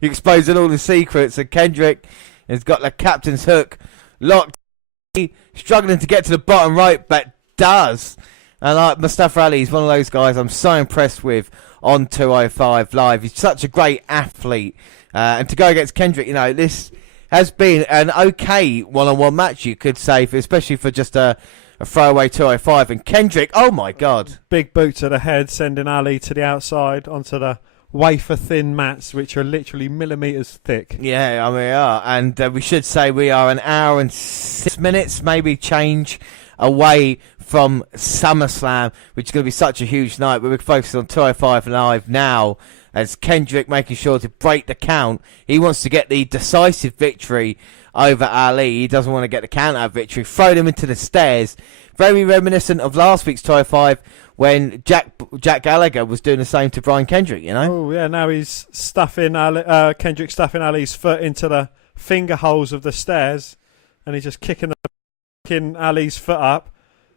You're exposing all the secrets, and Kendrick has got the captain's hook locked. Struggling to get to the bottom rope, but does. And like Mustafa Ali, he's one of those guys I'm so impressed with on 205 Live. He's such a great athlete. And to go against Kendrick, you know, this has been an okay one-on-one match, you could say, especially for just a throwaway 205. And Kendrick, oh my God. Big boot to the head, sending Ali to the outside onto the wafer-thin mats, which are literally millimetres thick. Yeah, I mean, we are. And we should say we are an hour and 6 minutes, maybe change, away from SummerSlam, which is going to be such a huge night. But we're focused on 205 Live now, as Kendrick making sure to break the count. He wants to get the decisive victory over Ali. He doesn't want to get the count-out victory. Throw him into the stairs. Very reminiscent of last week's 205 when Jack Gallagher was doing the same to Brian Kendrick, you know? Oh, yeah, now he's Kendrick stuffing Ali's foot into the finger holes of the stairs, and he's just kicking Ali's foot up.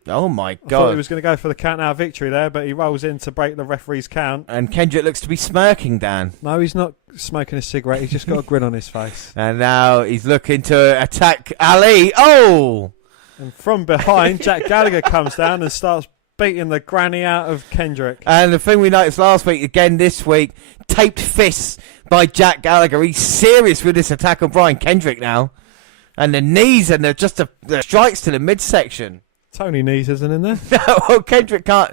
Oh my I thought God. he was going to go for the count-out victory there, but he rolls in to break the referee's count. And Kendrick looks to be smirking, Dan. No, he's not smoking a cigarette. He's just got a grin on his face. And now he's looking to attack Ali. Oh! And from behind, Jack Gallagher comes down and starts beating the granny out of Kendrick. And the thing we noticed last week, again this week, taped fists by Jack Gallagher. He's serious with this attack on Brian Kendrick now. And the knees and the strikes to the midsection. Tony Knees isn't in there. Well, Kendrick can't...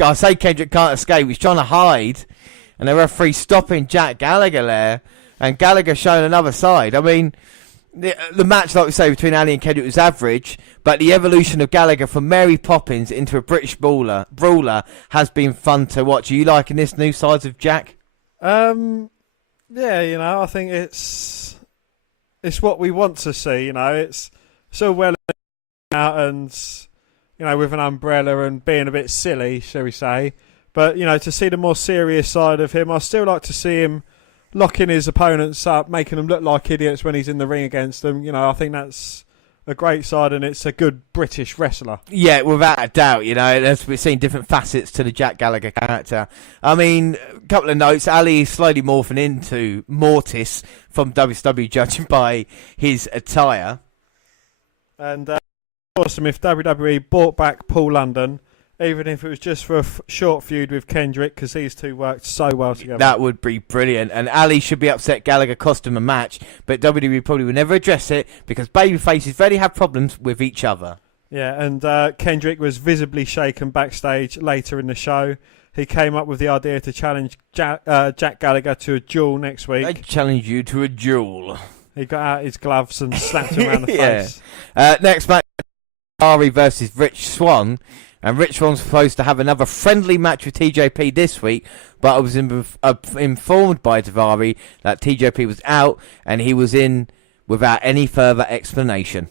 I say Kendrick can't escape. He's trying to hide. And the referee stopping Jack Gallagher there. And Gallagher showing another side. I mean... The match, like we say, between Ali and Kendrick was average, but the evolution of Gallagher from Mary Poppins into a British brawler has been fun to watch. Are you liking this new sides of Jack? Yeah, I think it's what we want to see. It's so well out and with an umbrella and being a bit silly, shall we say? But to see the more serious side of him, I still like to see him locking his opponents up, making them look like idiots when he's in the ring against them. I think that's a great side, and it's a good British wrestler. Yeah, without a doubt. We've seen different facets to the Jack Gallagher character. I mean, a couple of notes. Ali is slowly morphing into Mortis from WCW, judging by his attire. And awesome if WWE brought back Paul London, even if it was just for a short feud with Kendrick, because these two worked so well together. That would be brilliant. And Ali should be upset Gallagher cost him a match, but WWE probably will never address it because babyfaces very have problems with each other. Yeah, and Kendrick was visibly shaken backstage later in the show. He came up with the idea to challenge Jack Gallagher to a duel next week. I challenge you to a duel. He got out his gloves and slapped him around the Yeah. face. Next match, Ari versus Rich Swann. And Rich Swann's supposed to have another friendly match with TJP this week, but I was informed by Daivari that TJP was out and he was in without any further explanation.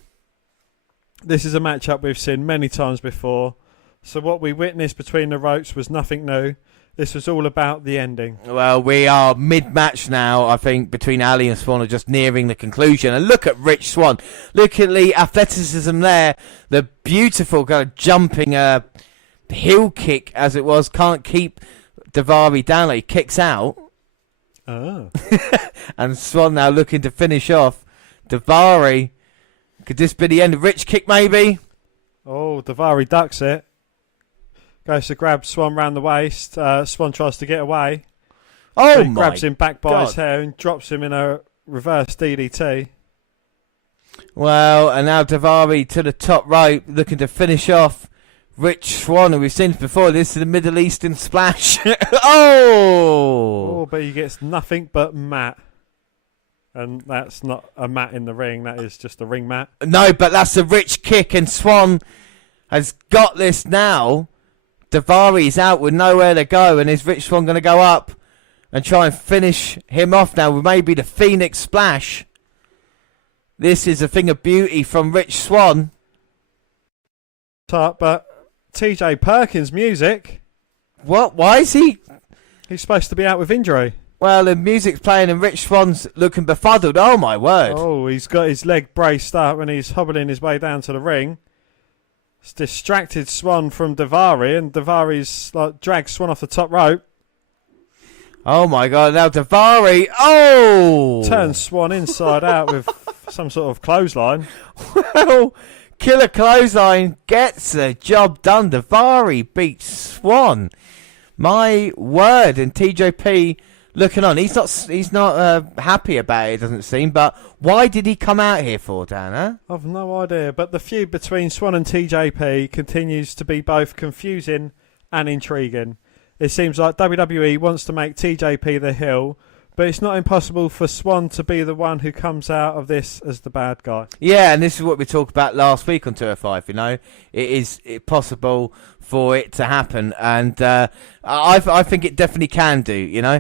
This is a matchup we've seen many times before, so what we witnessed between the ropes was nothing new. This was all about the ending. Well, we are mid-match now, I think, between Ali and Swann are just nearing the conclusion. And look at Rich Swann. Look at the athleticism there. The beautiful kind of jumping heel kick, as it was. Can't keep Daivari down. He kicks out. Oh. And Swann now looking to finish off. Daivari. Could this be the end of Rich kick, maybe? Oh, Daivari ducks it. Goes to grab Swann round the waist. Swann tries to get away. Oh, my grabs him back by his hair and drops him in a reverse DDT. Well, and now Daivari to the top rope, looking to finish off Rich Swann, who we've seen before. This is the Middle Eastern splash. Oh, but he gets nothing but mat. And that's not a mat in the ring. That is just a ring mat. No, but that's a Rich kick, and Swann has got this now. Daivari's out with nowhere to go, and is Rich Swann going to go up and try and finish him off now with maybe the Phoenix Splash? This is a thing of beauty from Rich Swann. But TJ Perkins' music. What? Why is he? He's supposed to be out with injury. Well, the music's playing and Rich Swann's looking befuddled. Oh, my word. Oh, he's got his leg braced up and he's hobbling his way down to the ring. It's distracted Swann from Daivari, and Daivari's dragged Swann off the top rope. Oh my God! Now Daivari, turns Swann inside out with some sort of clothesline. Well, killer clothesline gets the job done. Daivari beats Swann. My word! And TJP looking on. He's not happy about it. It doesn't seem. But why did he come out here for, Dan? Huh? I've no idea. But the feud between Swan and TJP continues to be both confusing and intriguing. It seems like WWE wants to make TJP the heel, but it's not impossible for Swan to be the one who comes out of this as the bad guy. Yeah, and this is what we talked about last week on 205, you know. It is possible for it to happen, and I think it definitely can do, you know.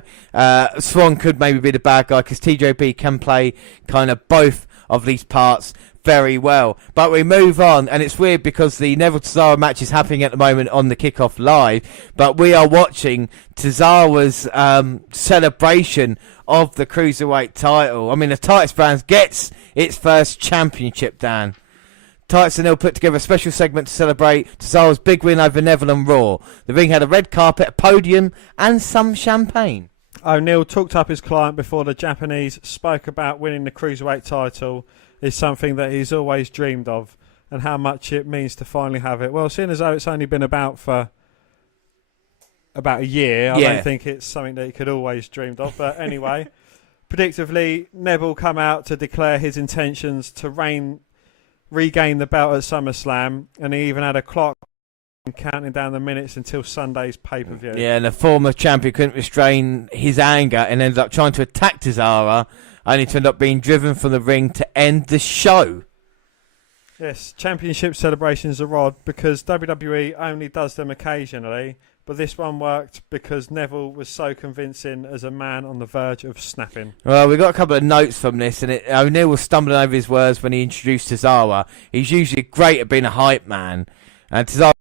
Swan could maybe be the bad guy, because TJP can play kind of both of these parts very well. But we move on, and it's weird because the Neville Tozawa match is happening at the moment on the Kickoff Live, but we are watching Tozawa's celebration of the Cruiserweight title. I mean, the Titus Brands gets its first championship, Dan. Titus and Neil put together a special segment to celebrate Tozawa's big win over Neville and Raw. The ring had a red carpet, a podium, and some champagne. O'Neill talked up his client before the Japanese spoke about winning the Cruiserweight title is something that he's always dreamed of, and how much it means to finally have it. Well, seeing as though it's only been about for about a year, I don't think it's something that he could always dreamed of. But anyway, predictably, Neville come out to declare his intentions to regain the belt at SummerSlam, and he even had a clock counting down the minutes until Sunday's pay-per-view. Yeah, and the former champion couldn't restrain his anger and ended up trying to attack Tozawa, only to end up being driven from the ring to end the show. Yes, championship celebrations are odd because WWE only does them occasionally, but this one worked because Neville was so convincing as a man on the verge of snapping. Well, we got a couple of notes from this, and O'Neill was stumbling over his words when he introduced Tozawa. He's usually great at being a hype man, and Tozawa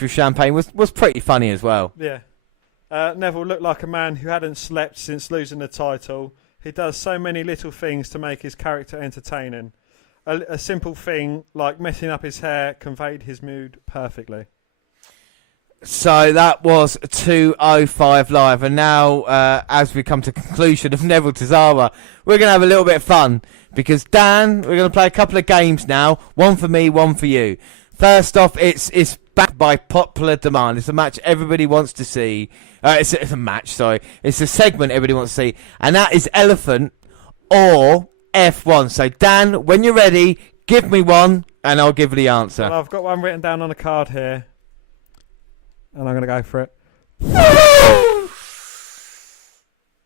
with champagne was pretty funny as well. Yeah. Neville looked like a man who hadn't slept since losing the title. He does so many little things to make his character entertaining. A simple thing like messing up his hair conveyed his mood perfectly. So that was 205 Live, and now as we come to the conclusion of Neville Tozawa, we're going to have a little bit of fun, because Dan, we're going to play a couple of games now, one for me, one for you. First off, it's back by popular demand. It's a match everybody wants to see. It's a match, sorry. It's a segment everybody wants to see, and that is Elephant or F1. So Dan, when you're ready, give me one, and I'll give you the answer. Well, I've got one written down on a card here, and I'm going to go for it.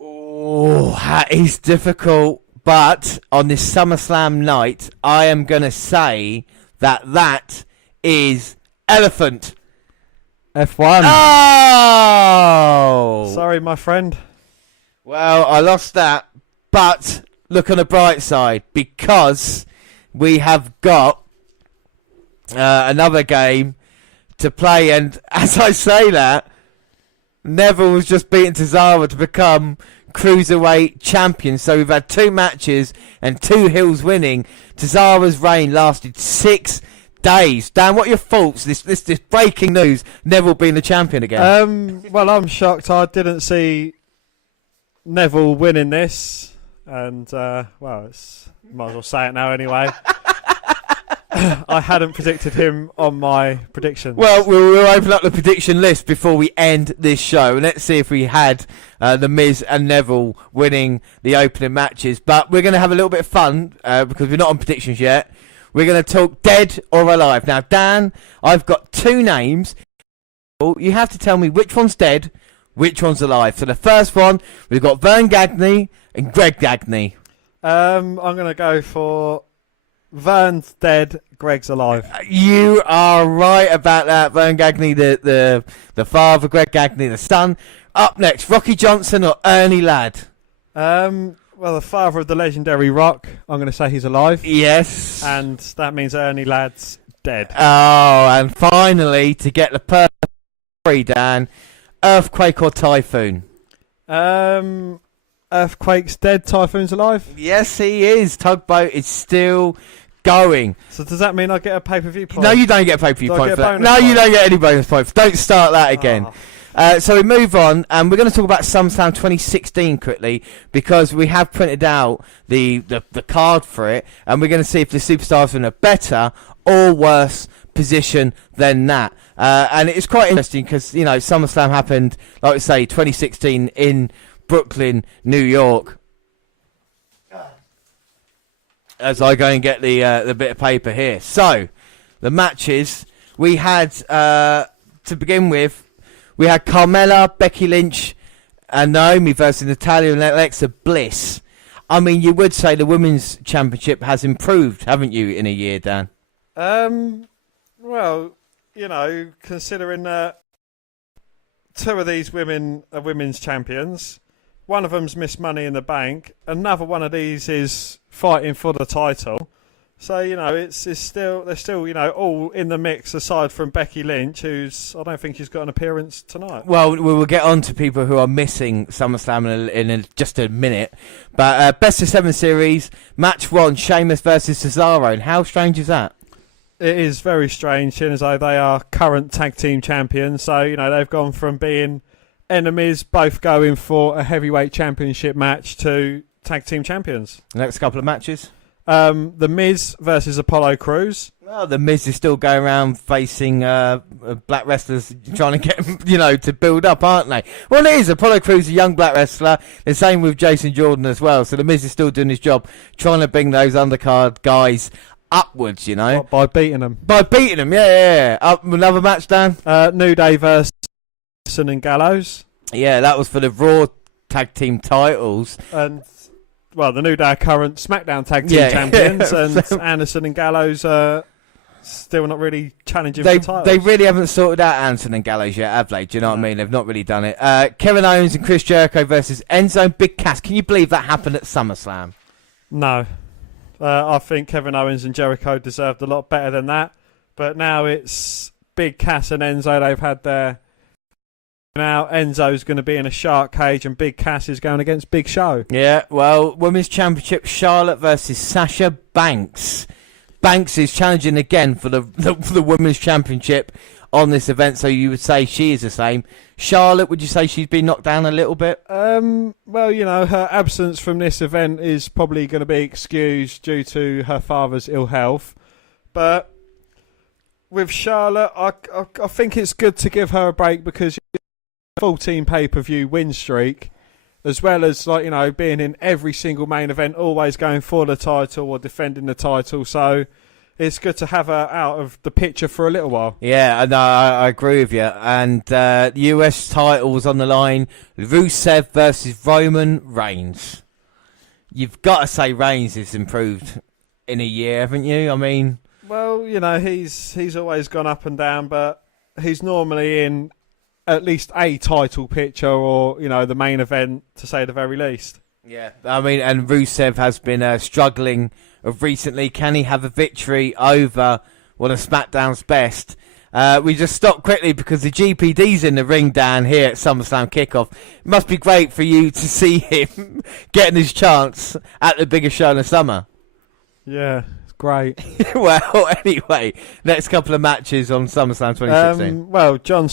Oh, that is difficult. But on this SummerSlam night, I am going to say that is Elephant. F1. Oh! Sorry, my friend. Well, I lost that. But look on the bright side, because we have got another game to play, and as I say that, Neville was just beating Tozawa to become Cruiserweight champion. So we've had 2 matches and 2 heels winning. Tozawa's reign lasted 6 days. Dan, what are your thoughts? This breaking news, Neville being the champion again. Well, I'm shocked. I didn't see Neville winning this, and well, might as well say it now anyway. I hadn't predicted him on my predictions. Well, we'll open up the prediction list before we end this show, and let's see if we had The Miz and Neville winning the opening matches. But we're going to have a little bit of fun because we're not on predictions yet. We're going to talk dead or alive. Now, Dan, I've got 2 names. You have to tell me which one's dead, which one's alive. So the first one, we've got Vern Gagne and Greg Gagne. I'm going to go for Vern's dead, Greg's alive. You are right about that. Vern Gagne, the father, Greg Gagne, the son. Up next, Rocky Johnson or Ernie Ladd? Well, the father of the legendary Rock, I'm going to say he's alive. Yes. And that means Ernie Ladd's dead. Oh, and finally, to get the perfect three, Dan, Earthquake or Typhoon? Earthquake's dead, Typhoon's alive? Yes, he is. Tugboat is still going. So does that mean I get a pay-per-view point? No, you don't get a pay-per-view Do I point get for a that. bonus No, point? you don't get any bonus points. Don't start that again. Oh. So we move on, and we're going to talk about SummerSlam 2016 quickly, because we have printed out the card for it, and we're going to see if the superstars are in a better or worse position than that. And it's quite interesting because, you know, SummerSlam happened, like we say, 2016 in Brooklyn, New York. As I go and get the bit of paper here. So, the matches we had, to begin with, we had Carmella, Becky Lynch, and Naomi versus Natalya and Alexa Bliss. I mean, you would say the Women's Championship has improved, haven't you, in a year, Dan? Well, you know, considering that two of these women are women's champions, one of them's Miss Money in the Bank, another one of these is fighting for the title. So, you know, they're still, you know, all in the mix aside from Becky Lynch, I don't think she's got an appearance tonight. Well, we will get on to people who are missing SummerSlam in just a minute. But Best of 7 series, match 1, Sheamus versus Cesaro. And how strange is that? It is very strange, seeing as though they are current tag team champions. So, you know, they've gone from being enemies, both going for a heavyweight championship match, to tag team champions. The next couple of matches? The Miz versus Apollo Crews. Well, the Miz is still going around facing black wrestlers, trying to get them, you know, to build up, aren't they? Well, it is. Apollo Crews, a young black wrestler. The same with Jason Jordan as well. So the Miz is still doing his job, trying to bring those undercard guys upwards, you know. By beating them. By beating them, yeah. Up another match, Dan. New Day versus Anderson and Gallows. Yeah, that was for the Raw tag team titles. And, well, the New Day are current SmackDown tag team champions, and Anderson and Gallows are still not really challenging for titles. They really haven't sorted out Anderson and Gallows yet, have they? Do you know what I mean? They've not really done it. Kevin Owens and Chris Jericho versus Enzo and Big Cass. Can you believe that happened at SummerSlam? No. I think Kevin Owens and Jericho deserved a lot better than that. But now it's Big Cass and Enzo. They've had their... Now Enzo's going to be in a shark cage and Big Cass is going against Big Show. Yeah, well, Women's Championship, Charlotte versus Sasha Banks. Banks is challenging again for the Women's Championship on this event, so you would say she is the same. Charlotte, would you say she's been knocked down a little bit? Well, you know, her absence from this event is probably going to be excused due to her father's ill health. But with Charlotte, I think it's good to give her a break because 14 pay-per-view win streak, as well as, like, you know, being in every single main event, always going for the title or defending the title. So it's good to have her out of the picture for a little while. Yeah, no, I agree with you. And the US title was on the line. Rusev versus Roman Reigns. You've got to say Reigns has improved in a year, haven't you? I mean... Well, you know, he's always gone up and down, but he's normally in at least a title picture or, you know, the main event, to say the very least. Yeah, I mean, and Rusev has been struggling recently. Can he have a victory over one of SmackDown's best? We just stopped quickly because the GPD's in the ring down here at SummerSlam Kickoff. It must be great for you to see him getting his chance at the biggest show in the summer. Yeah, it's great. Well, anyway, next couple of matches on SummerSlam 2016. Well, John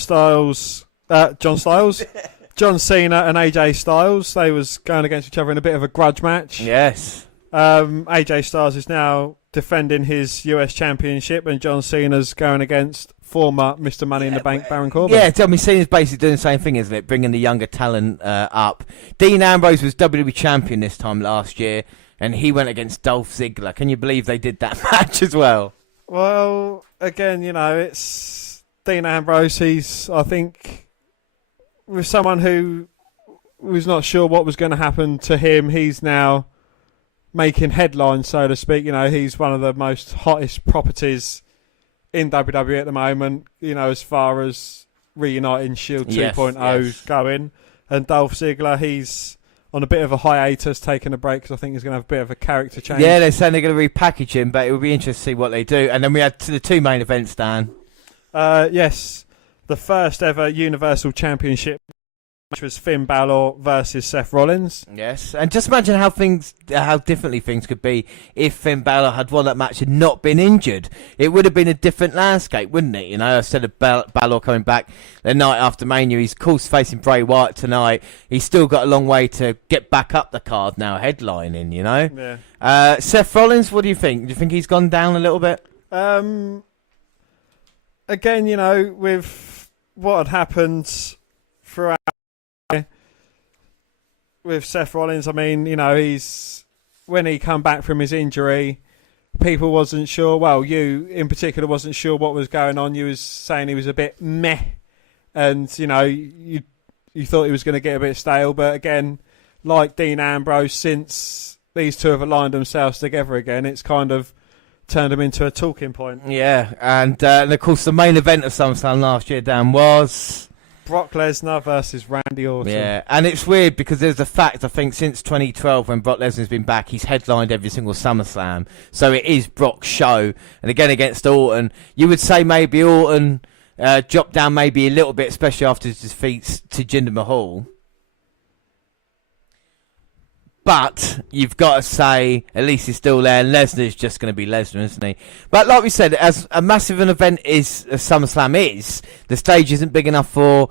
Cena and AJ Styles, they was going against each other in a bit of a grudge match. Yes. AJ Styles is now defending his US Championship, and John Cena's going against former Mr. Money in the Bank, Baron Corbin. Yeah, I mean, Cena's basically doing the same thing, isn't it? Bringing the younger talent up. Dean Ambrose was WWE Champion this time last year, and he went against Dolph Ziggler. Can you believe they did that match as well? Well, again, you know, it's Dean Ambrose. He's, I think, with someone who was not sure what was going to happen to him, he's now making headlines, so to speak. You know, he's one of the most hottest properties in WWE at the moment, you know, as far as reuniting Shield 2.0 going. And Dolph Ziggler, he's on a bit of a hiatus, taking a break, because I think he's going to have a bit of a character change. Yeah, they're saying they're going to repackage him, but it will be interesting to see what they do. And then we had the two main events, Dan. Yes, the first ever Universal Championship, which was Finn Balor versus Seth Rollins. Yes, and just imagine how differently things could be if Finn Balor had won that match and not been injured. It would have been a different landscape, wouldn't it? You know, instead of Balor coming back the night after Mania, he's of course facing Bray Wyatt tonight. He's still got a long way to get back up the card now, headlining, you know? Yeah. Seth Rollins, what do you think? Do you think he's gone down a little bit? Again, you know, with what had happened throughout, with Seth Rollins, I mean, when he come back from his injury, people wasn't sure. Well, you in particular wasn't sure what was going on. You was saying he was a bit meh, and you thought he was going to get a bit stale. But again, like Dean Ambrose, since these two have aligned themselves together again, it's kind of turned them into a talking point. Yeah, and of course the main event of SummerSlam last year, Dan, was Brock Lesnar versus Randy Orton. Yeah, and it's weird because there's a fact, I think, since 2012 when Brock Lesnar's been back, he's headlined every single SummerSlam. So it is Brock's show. And again, against Orton, you would say maybe Orton dropped down maybe a little bit, especially after his defeats to Jinder Mahal. But you've got to say, at least he's still there. Lesnar's just going to be Lesnar, isn't he? But like we said, as a massive an event as SummerSlam is, the stage isn't big enough for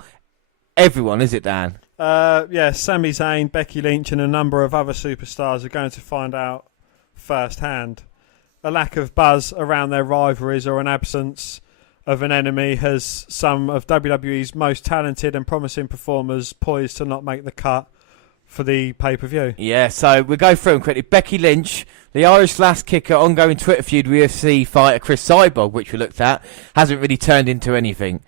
everyone, is it, Dan? Yeah, Sami Zayn, Becky Lynch and a number of other superstars are going to find out firsthand. A lack of buzz around their rivalries or an absence of an enemy has some of WWE's most talented and promising performers poised to not make the cut for the pay-per-view. Yeah, so we'll go through them quickly. Becky Lynch, the Irish lass kicker, ongoing Twitter feud with UFC fighter Chris Cyborg, which we looked at, hasn't really turned into anything.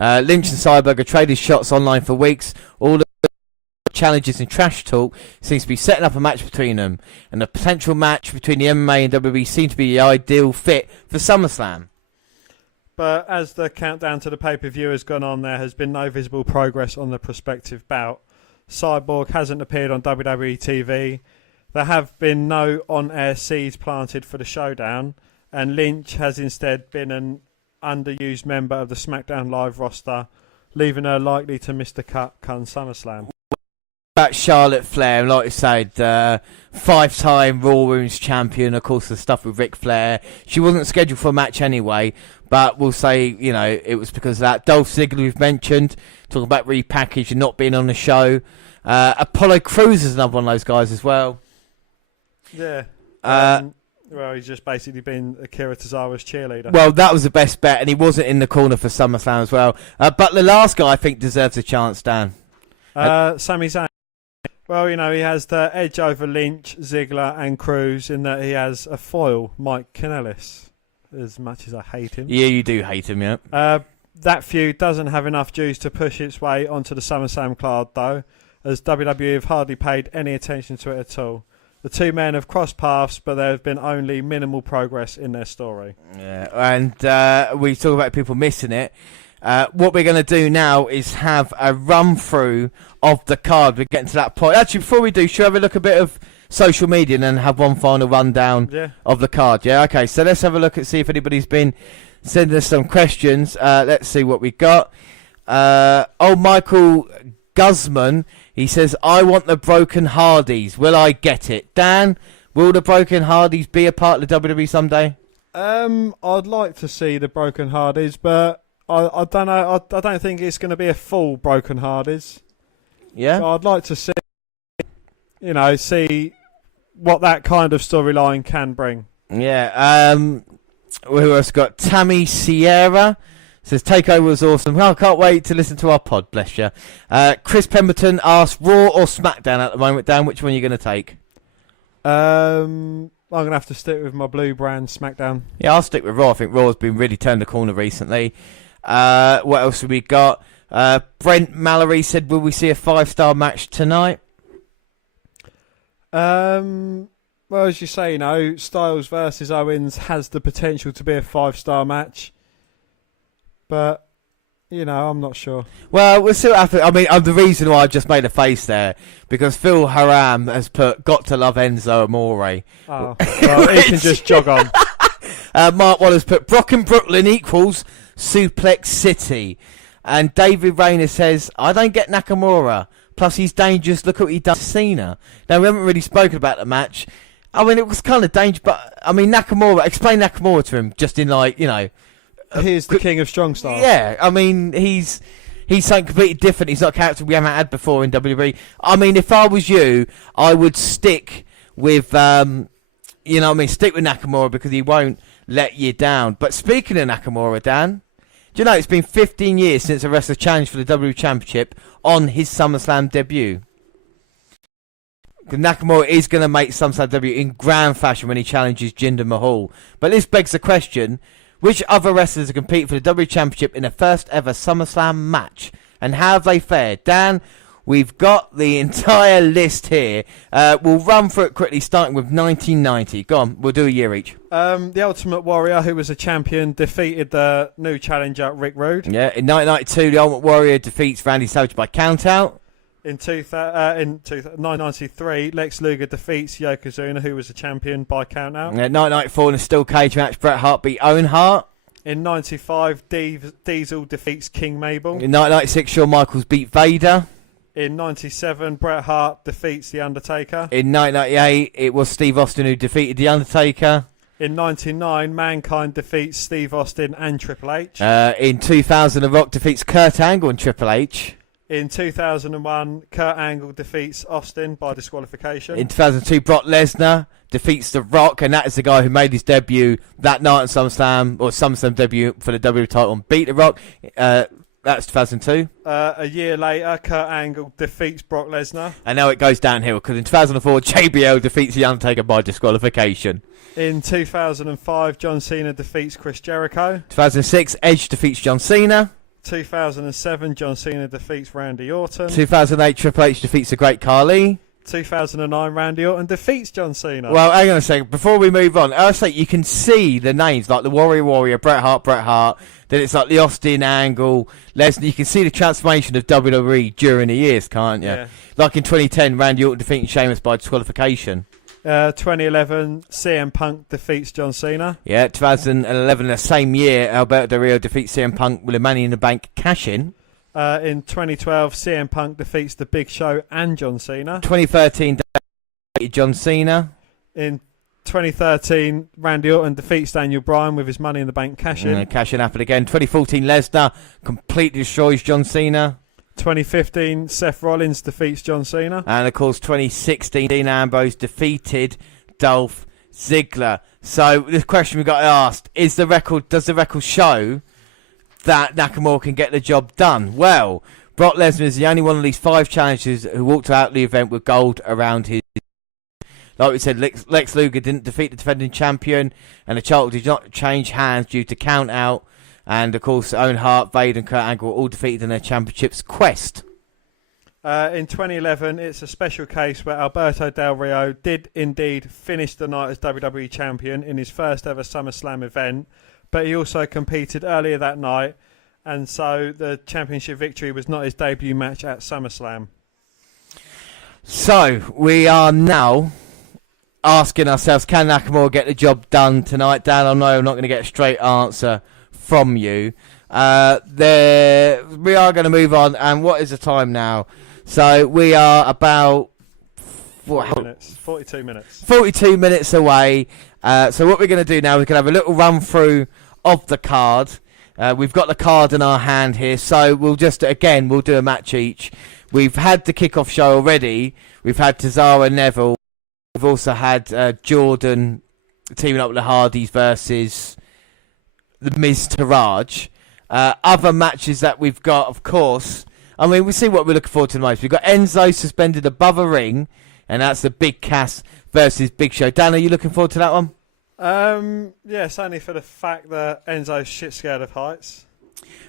Lynch and Cyborg have traded shots online for weeks. All the challenges and trash talk seems to be setting up a match between them. And a potential match between the MMA and WWE seems to be the ideal fit for SummerSlam. But as the countdown to the pay-per-view has gone on, there has been no visible progress on the prospective bout. Cyborg hasn't appeared on WWE TV. There have been no on-air seeds planted for the showdown, and Lynch has instead been an underused member of the SmackDown Live roster, leaving her likely to miss the cut come SummerSlam. About Charlotte Flair, like I said, 5-time Raw Women's Champion, of course the stuff with Ric Flair. She wasn't scheduled for a match anyway, but we'll say, it was because of that. Dolph Ziggler we've mentioned, talking about repackaged and not being on the show. Apollo Crews is another one of those guys as well. Yeah. Well, he's just basically been Akira Tozawa's cheerleader. Well, that was the best bet, and he wasn't in the corner for SummerSlam as well. But the last guy I think deserves a chance, Dan. Sami Zayn. Well, he has the edge over Lynch, Ziggler and Crews in that he has a foil, Mike Kanellis, as much as I hate him. Yeah, you do hate him, yeah. That feud doesn't have enough juice to push its way onto the SummerSlam card, though, as WWE have hardly paid any attention to it at all. The two men have crossed paths, but there has been only minimal progress in their story. Yeah, and we talk about people missing it. What we're going to do now is have a run-through of the card. We're getting to that point. Actually, before we do, should we have a look at a bit of social media and then have one final rundown of the card? Yeah, okay, so let's have a look and see if anybody's been sending us some questions. Let's see what we got. Michael Guzman, he says, I want the Broken Hardys. Will I get it? Dan, will the Broken Hardys be a part of the WWE someday? I'd like to see the Broken Hardys, but I don't know. I don't think it's going to be a full Broken Hardys. Yeah? So I'd like to see, see what that kind of storyline can bring. Yeah. Who else got? Tammy Sierra says, Takeover was awesome. I can't wait to listen to our pod, bless you. Chris Pemberton asks, Raw or SmackDown at the moment, Dan? Which one are you going to take? I'm going to have to stick with my blue brand, SmackDown. Yeah, I'll stick with Raw. I think Raw's been really turned the corner recently. What else have we got? Brent Mallory said, will we see a 5-star match tonight? Well, as you say, Styles versus Owens has the potential to be a 5-star match. But, I'm not sure. Well, we'll see what happens. I mean, the reason why I just made a face there, because Phil Haram has put, got to love Enzo Amore. Oh, well, he can just jog on. Mark Wallace put, Brock and Brooklyn equals Suplex City. And David Rayner says, I don't get Nakamura. Plus, he's dangerous. Look at what he done to Cena. Now, we haven't really spoken about the match. I mean, it was kind of dangerous, but, Nakamura, explain Nakamura to him, just in He's the king of strong style. Yeah, I mean, he's something completely different. He's not a character we haven't had before in WWE. I mean, if I was you, I would stick with, stick with Nakamura because he won't let you down. But speaking of Nakamura, Dan, do you know it's been 15 years since a wrestler challenged for the WWE Championship on his SummerSlam debut? Nakamura is going to make SummerSlam debut in grand fashion when he challenges Jinder Mahal. But this begs the question, which other wrestlers are competing for the W Championship in the first ever SummerSlam match? And how have they fared? Dan, we've got the entire list here. We'll run through it quickly, starting with 1990. Go on, we'll do a year each. The Ultimate Warrior, who was a champion, defeated the new challenger, Rick Rude. Yeah, in 1992, the Ultimate Warrior defeats Randy Savage by countout. In 1993, Lex Luger defeats Yokozuna, who was a champion, by countout. In 1994, in a steel cage match, Bret Hart beat Owen Hart. In 95, Diesel defeats King Mabel. In 1996, Shawn Michaels beat Vader. In 97, Bret Hart defeats The Undertaker. In 1998, it was Steve Austin who defeated The Undertaker. In 99, Mankind defeats Steve Austin and Triple H. In 2000, The Rock defeats Kurt Angle and Triple H. In 2001, Kurt Angle defeats Austin by disqualification. In 2002, Brock Lesnar defeats The Rock, and that is the guy who made his debut that night at SummerSlam, or SummerSlam debut for the WWE title, and beat The Rock. That's 2002. A year later, Kurt Angle defeats Brock Lesnar. And now it goes downhill, because in 2004, JBL defeats The Undertaker by disqualification. In 2005, John Cena defeats Chris Jericho. 2006, Edge defeats John Cena. 2007, John Cena defeats Randy Orton. 2008, Triple H defeats the Great Khali. 2009, Randy Orton defeats John Cena. Well, hang on a second. Before we move on, I'll say you can see the names like the Warrior, Bret Hart. Then it's like the Austin, Angle, Lesnar. You can see the transformation of WWE during the years, can't you? Yeah. Like in 2010, Randy Orton defeating Sheamus by disqualification. 2011, CM Punk defeats John Cena. Yeah, 2011, the same year, Alberto Del Rio defeats CM Punk with a Money in the Bank cash-in. In 2012, CM Punk defeats The Big Show and John Cena. 2013, John Cena. In 2013, Randy Orton defeats Daniel Bryan with his Money in the Bank cash-in. Cash-in happened again. 2014, Lesnar completely destroys John Cena. 2015, Seth Rollins defeats John Cena. And, of course, 2016, Dean Ambrose defeated Dolph Ziggler. So, the question we got asked, does the record show that Nakamura can get the job done? Well, Brock Lesnar is the only one of these 5 challengers who walked out of the event with gold around his... Like we said, Lex Luger didn't defeat the defending champion, and the title did not change hands due to count-out. And, of course, Owen Hart, Vader and Kurt Angle were all defeated in their championships quest. In 2011, it's a special case where Alberto Del Rio did indeed finish the night as WWE Champion in his first ever SummerSlam event, but he also competed earlier that night, and so the championship victory was not his debut match at SummerSlam. So, we are now asking ourselves, can Nakamura get the job done tonight? Dan, I know I'm not going to get a straight answer from you. We are going to move on, and what is the time now? So we are about 42 minutes. 42 minutes away. So what we're going to do now, we're going to have a little run through of the card. We've got the card in our hand here, so we'll do a match each. We've had the kickoff show already. We've had Cesaro and Neville. We've also had Jordan teaming up with the Hardys versus the Miz to Raj. Other matches that we've got, of course, I mean, we'll see what we're looking forward to the most. We've got Enzo suspended above a ring, and that's the Big Cass versus Big Show. Dan, are you looking forward to that one? Yes, only for the fact that Enzo's shit scared of heights.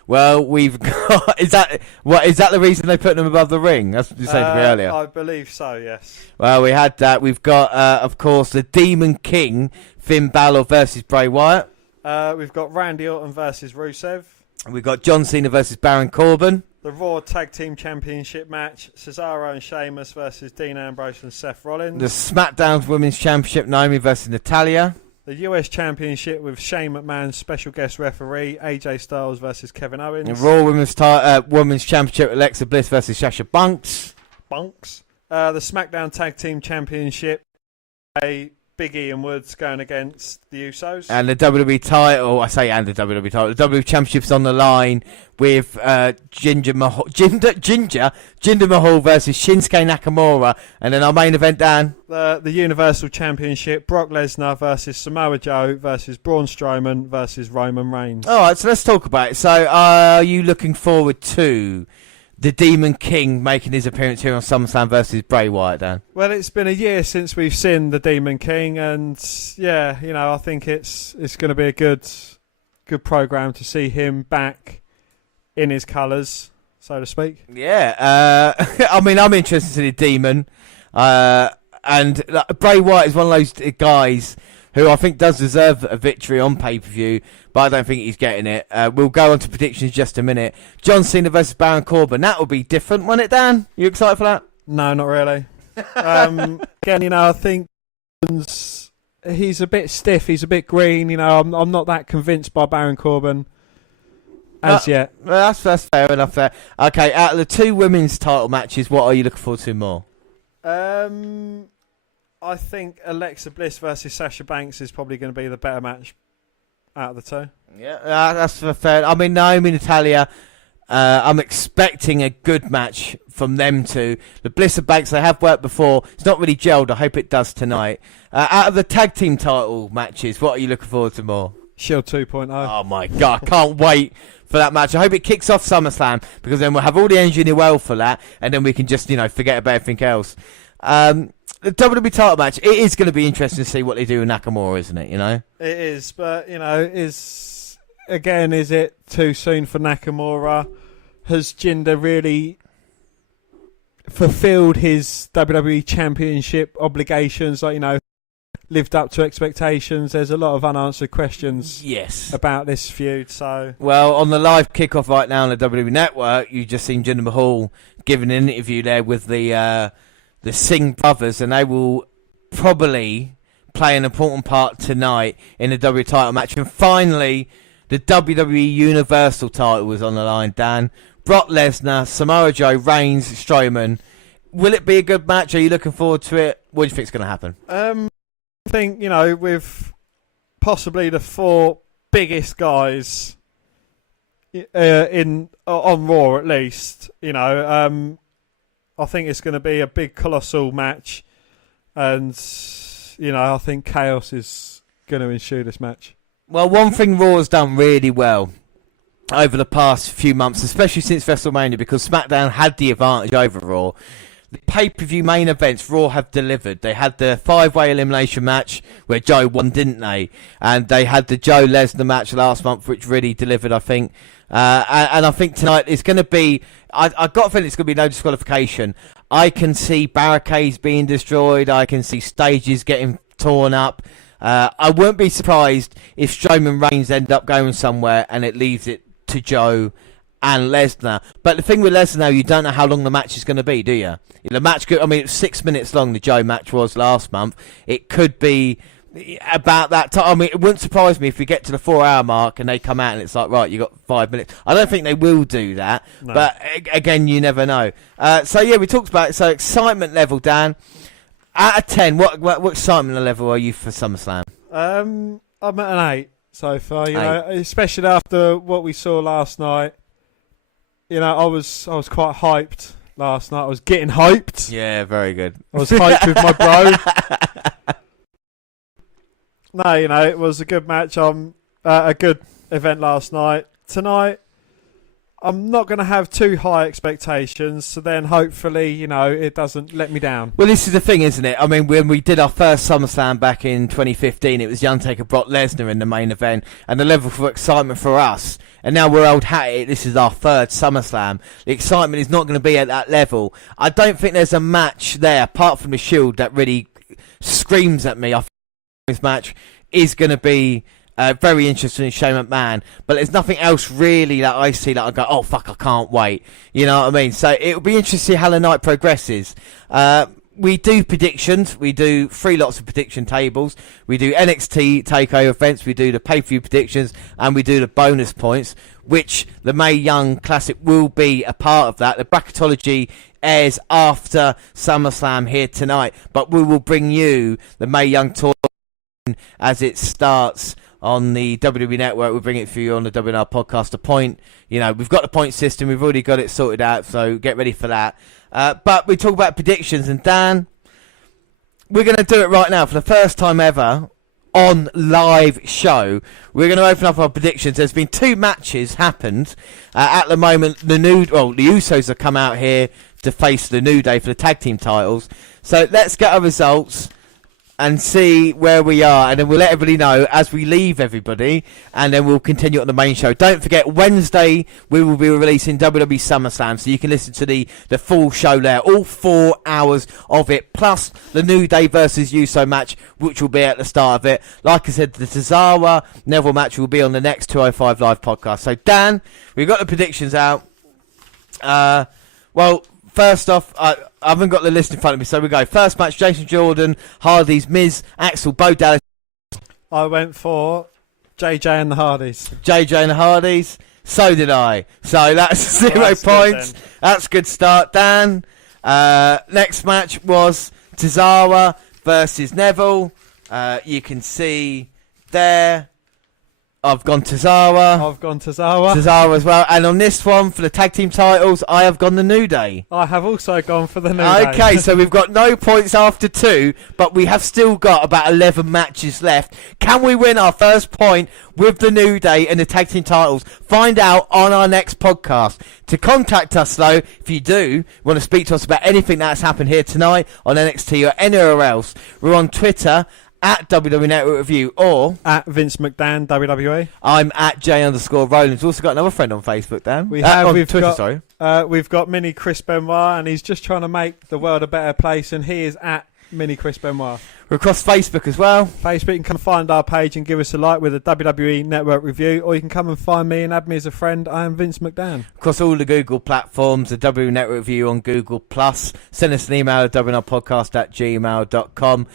Well, we've got... Is that the reason they put them above the ring? That's what you said to me earlier. I believe so, yes. Well, we had that. We've got, of course, the Demon King, Finn Balor versus Bray Wyatt. We've got Randy Orton versus Rusev. We've got John Cena versus Baron Corbin. The Raw Tag Team Championship match, Cesaro and Sheamus versus Dean Ambrose and Seth Rollins. The SmackDown Women's Championship, Naomi versus Natalya. The US Championship with Shane McMahon's special guest referee, AJ Styles versus Kevin Owens. The Raw Women's Championship, Alexa Bliss versus Sasha Banks. The SmackDown Tag Team Championship, Big E and Woods going against the Usos. And the WWE title, the WWE Championship's on the line with Jinder Mahal versus Shinsuke Nakamura. And then our main event, Dan. The Universal Championship, Brock Lesnar versus Samoa Joe versus Braun Strowman versus Roman Reigns. All right, so let's talk about it. So are you looking forward to the Demon King making his appearance here on SummerSlam versus Bray Wyatt, Dan? Well, it's been a year since we've seen the Demon King, and yeah, I think it's going to be a good program to see him back in his colours, so to speak. Yeah, I mean, I'm interested in the Demon, and Bray Wyatt is one of those guys who I think does deserve a victory on pay-per-view, but I don't think he's getting it. We'll go on to predictions in just a minute. John Cena versus Baron Corbin. That will be different, won't it, Dan? You excited for that? No, not really. Again, I think he's a bit stiff. He's a bit green. I'm not that convinced by Baron Corbin as yet. Well, that's fair enough there. Okay, out of the 2 women's title matches, what are you looking forward to more? I think Alexa Bliss versus Sasha Banks is probably going to be the better match out of the 2. Yeah, that's fair. I mean, Naomi and Natalia, I'm expecting a good match from them two. The Bliss and Banks, they have worked before. It's not really gelled. I hope it does tonight. Out of the tag team title matches, what are you looking forward to more? Shield 2.0. Oh, my God. I can't wait for that match. I hope it kicks off SummerSlam, because then we'll have all the energy in the world for that, and then we can just, forget about everything else. The WWE title match, it is going to be interesting to see what they do with Nakamura, isn't it, It is, but, is it too soon for Nakamura? Has Jinder really fulfilled his WWE Championship obligations, lived up to expectations? There's a lot of unanswered questions about this feud. So, well, on the live kickoff right now on the WWE Network, you just seen Jinder Mahal giving an interview there with the Singh brothers, and they will probably play an important part tonight in the WWE title match. And finally, the WWE Universal title was on the line, Dan. Brock Lesnar, Samoa Joe, Reigns, Strowman. Will it be a good match? Are you looking forward to it? What do you think is going to happen? I think, with possibly the 4 biggest guys on Raw, at least, I think it's going to be a big, colossal match, and I think chaos is going to ensue this match. Well, one thing Raw has done really well over the past few months, especially since WrestleMania, because SmackDown had the advantage over Raw. The pay-per-view main events, Raw have delivered. They had the 5-way elimination match where Joe won, didn't they? And they had the Joe Lesnar match last month, which really delivered, I think. And I think tonight it's going to be... I've got a feeling it's going to be no disqualification. I can see barricades being destroyed. I can see stages getting torn up. I won't be surprised if Strowman Reigns end up going somewhere and it leaves it to Joe and Lesnar. But the thing with Lesnar, you don't know how long the match is going to be, do you? The match could, it was 6 minutes long, the Joe match was last month. It could be about that time. It wouldn't surprise me if we get to the 4-hour mark and they come out and it's like, right, you got 5 minutes. I don't think they will do that, no. But again, you never know. So yeah, we talked about it. So excitement level, Dan. Out of 10, what excitement level are you for SummerSlam? I'm at an 8 so far. You know, especially after what we saw last night. I was quite hyped last night. I was getting hyped. Yeah, very good. I was hyped with my bro. No, it was a good match. A good event last night. Tonight, I'm not going to have too high expectations, so then hopefully, it doesn't let me down. Well, this is the thing, isn't it? I mean, when we did our first SummerSlam back in 2015, it was The Undertaker, Brock Lesnar in the main event, and the level of excitement for us, and now we're old hat it, this is our third SummerSlam. The excitement is not going to be at that level. I don't think there's a match there, apart from the Shield, that really screams at me. I think this match is going to be... very interesting in Shane McMahon, but there's nothing else really that I see that I go, oh fuck, I can't wait. You know what I mean? So it'll be interesting to see how the night progresses. We do predictions. We do 3 lots of prediction tables. We do NXT takeover events. We do the pay-per-view predictions, and we do the bonus points, which the Mae Young Classic will be a part of that. The bracketology airs after SummerSlam here tonight, but we will bring you the Mae Young Tour as it starts on the WWE Network. We'll bring it for you on the WNR podcast. The point, we've got the point system. We've already got it sorted out, so get ready for that. But we talk about predictions, and Dan, we're going to do it right now for the first time ever on live show. We're going to open up our predictions. There's been 2 matches happened. At the moment, the Usos have come out here to face the New Day for the tag team titles. So let's get our results and see where we are, and then we'll let everybody know as we leave everybody, and then we'll continue on the main show. Don't forget, Wednesday we will be releasing WWE SummerSlam, so you can listen to the full show there, all 4 hours of it, plus the New Day versus Uso match, which will be at the start of it. Like I said, the Tozawa Neville match will be on the next 205 Live podcast. So Dan, we've got the predictions out. Well, first off, I haven't got the list in front of me, so we go. First match, Jason Jordan, Hardys, Miz, Axel, Bo Dallas. I went for JJ and the Hardys. JJ and the Hardys. So did I. So that's 0 that's points. good, That's a good start, Dan. Next match was Tozawa versus Neville. You can see there. I've gone Tozawa. I've gone Tozawa. Tozawa as well. And on this one, for the tag team titles, I have gone the New Day. I have also gone for the New Day. Okay, so we've got no points after 2, but we have still got about 11 matches left. Can we win our first point with the New Day and the tag team titles? Find out on our next podcast. To contact us, though, if you do want to speak to us about anything that's happened here tonight on NXT or anywhere else, we're on Twitter at WWE Network Review, or at Vince McDan WWE. I'm at J_Rollins. We've also got another friend on Facebook, Dan. We have. On We've Twitter, got, sorry. We've got Mini Chris Benoit, and he's just trying to make the world a better place, and he is at Mini Chris Benoit. We're across Facebook as well. Facebook, you can come find our page and give us a like with a WWE Network Review, or you can come and find me and add me as a friend. I am Vince McDan. Across all the Google platforms, the W Network Review on Google+. Send us an email at WNRpodcast@gmail.com.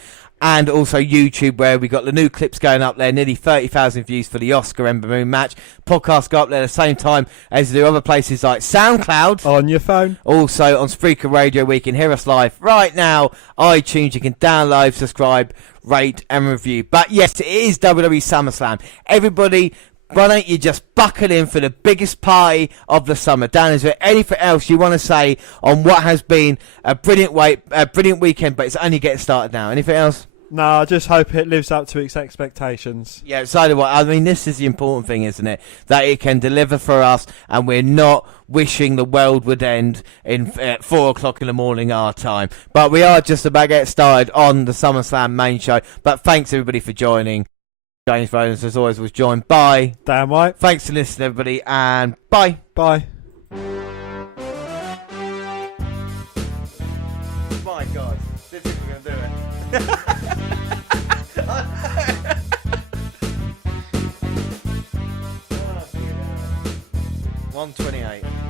And also YouTube, where we got the new clips going up there. Nearly 30,000 views for the Oscar Ember Moon match. Podcast go up there at the same time as the other places like SoundCloud. On your phone. Also on Spreaker Radio, where you can hear us live right now. iTunes, you can download, subscribe, rate and review. But yes, it is WWE SummerSlam. Everybody, why don't you just buckle in for the biggest party of the summer? Dan, is there anything else you want to say on what has been a brilliant weekend, but it's only getting started now? Anything else? No, I just hope it lives up to its expectations. Yeah, so do I. I mean, this is the important thing, isn't it? That it can deliver for us, and we're not wishing the world would end at 4 o'clock in the morning our time. But we are just about to get started on the SummerSlam main show. But thanks, everybody, for joining. James Rollins, as always, was joined by Dan White. Thanks for listening, everybody, and bye. Bye. My God, this is we're going to do it. 128.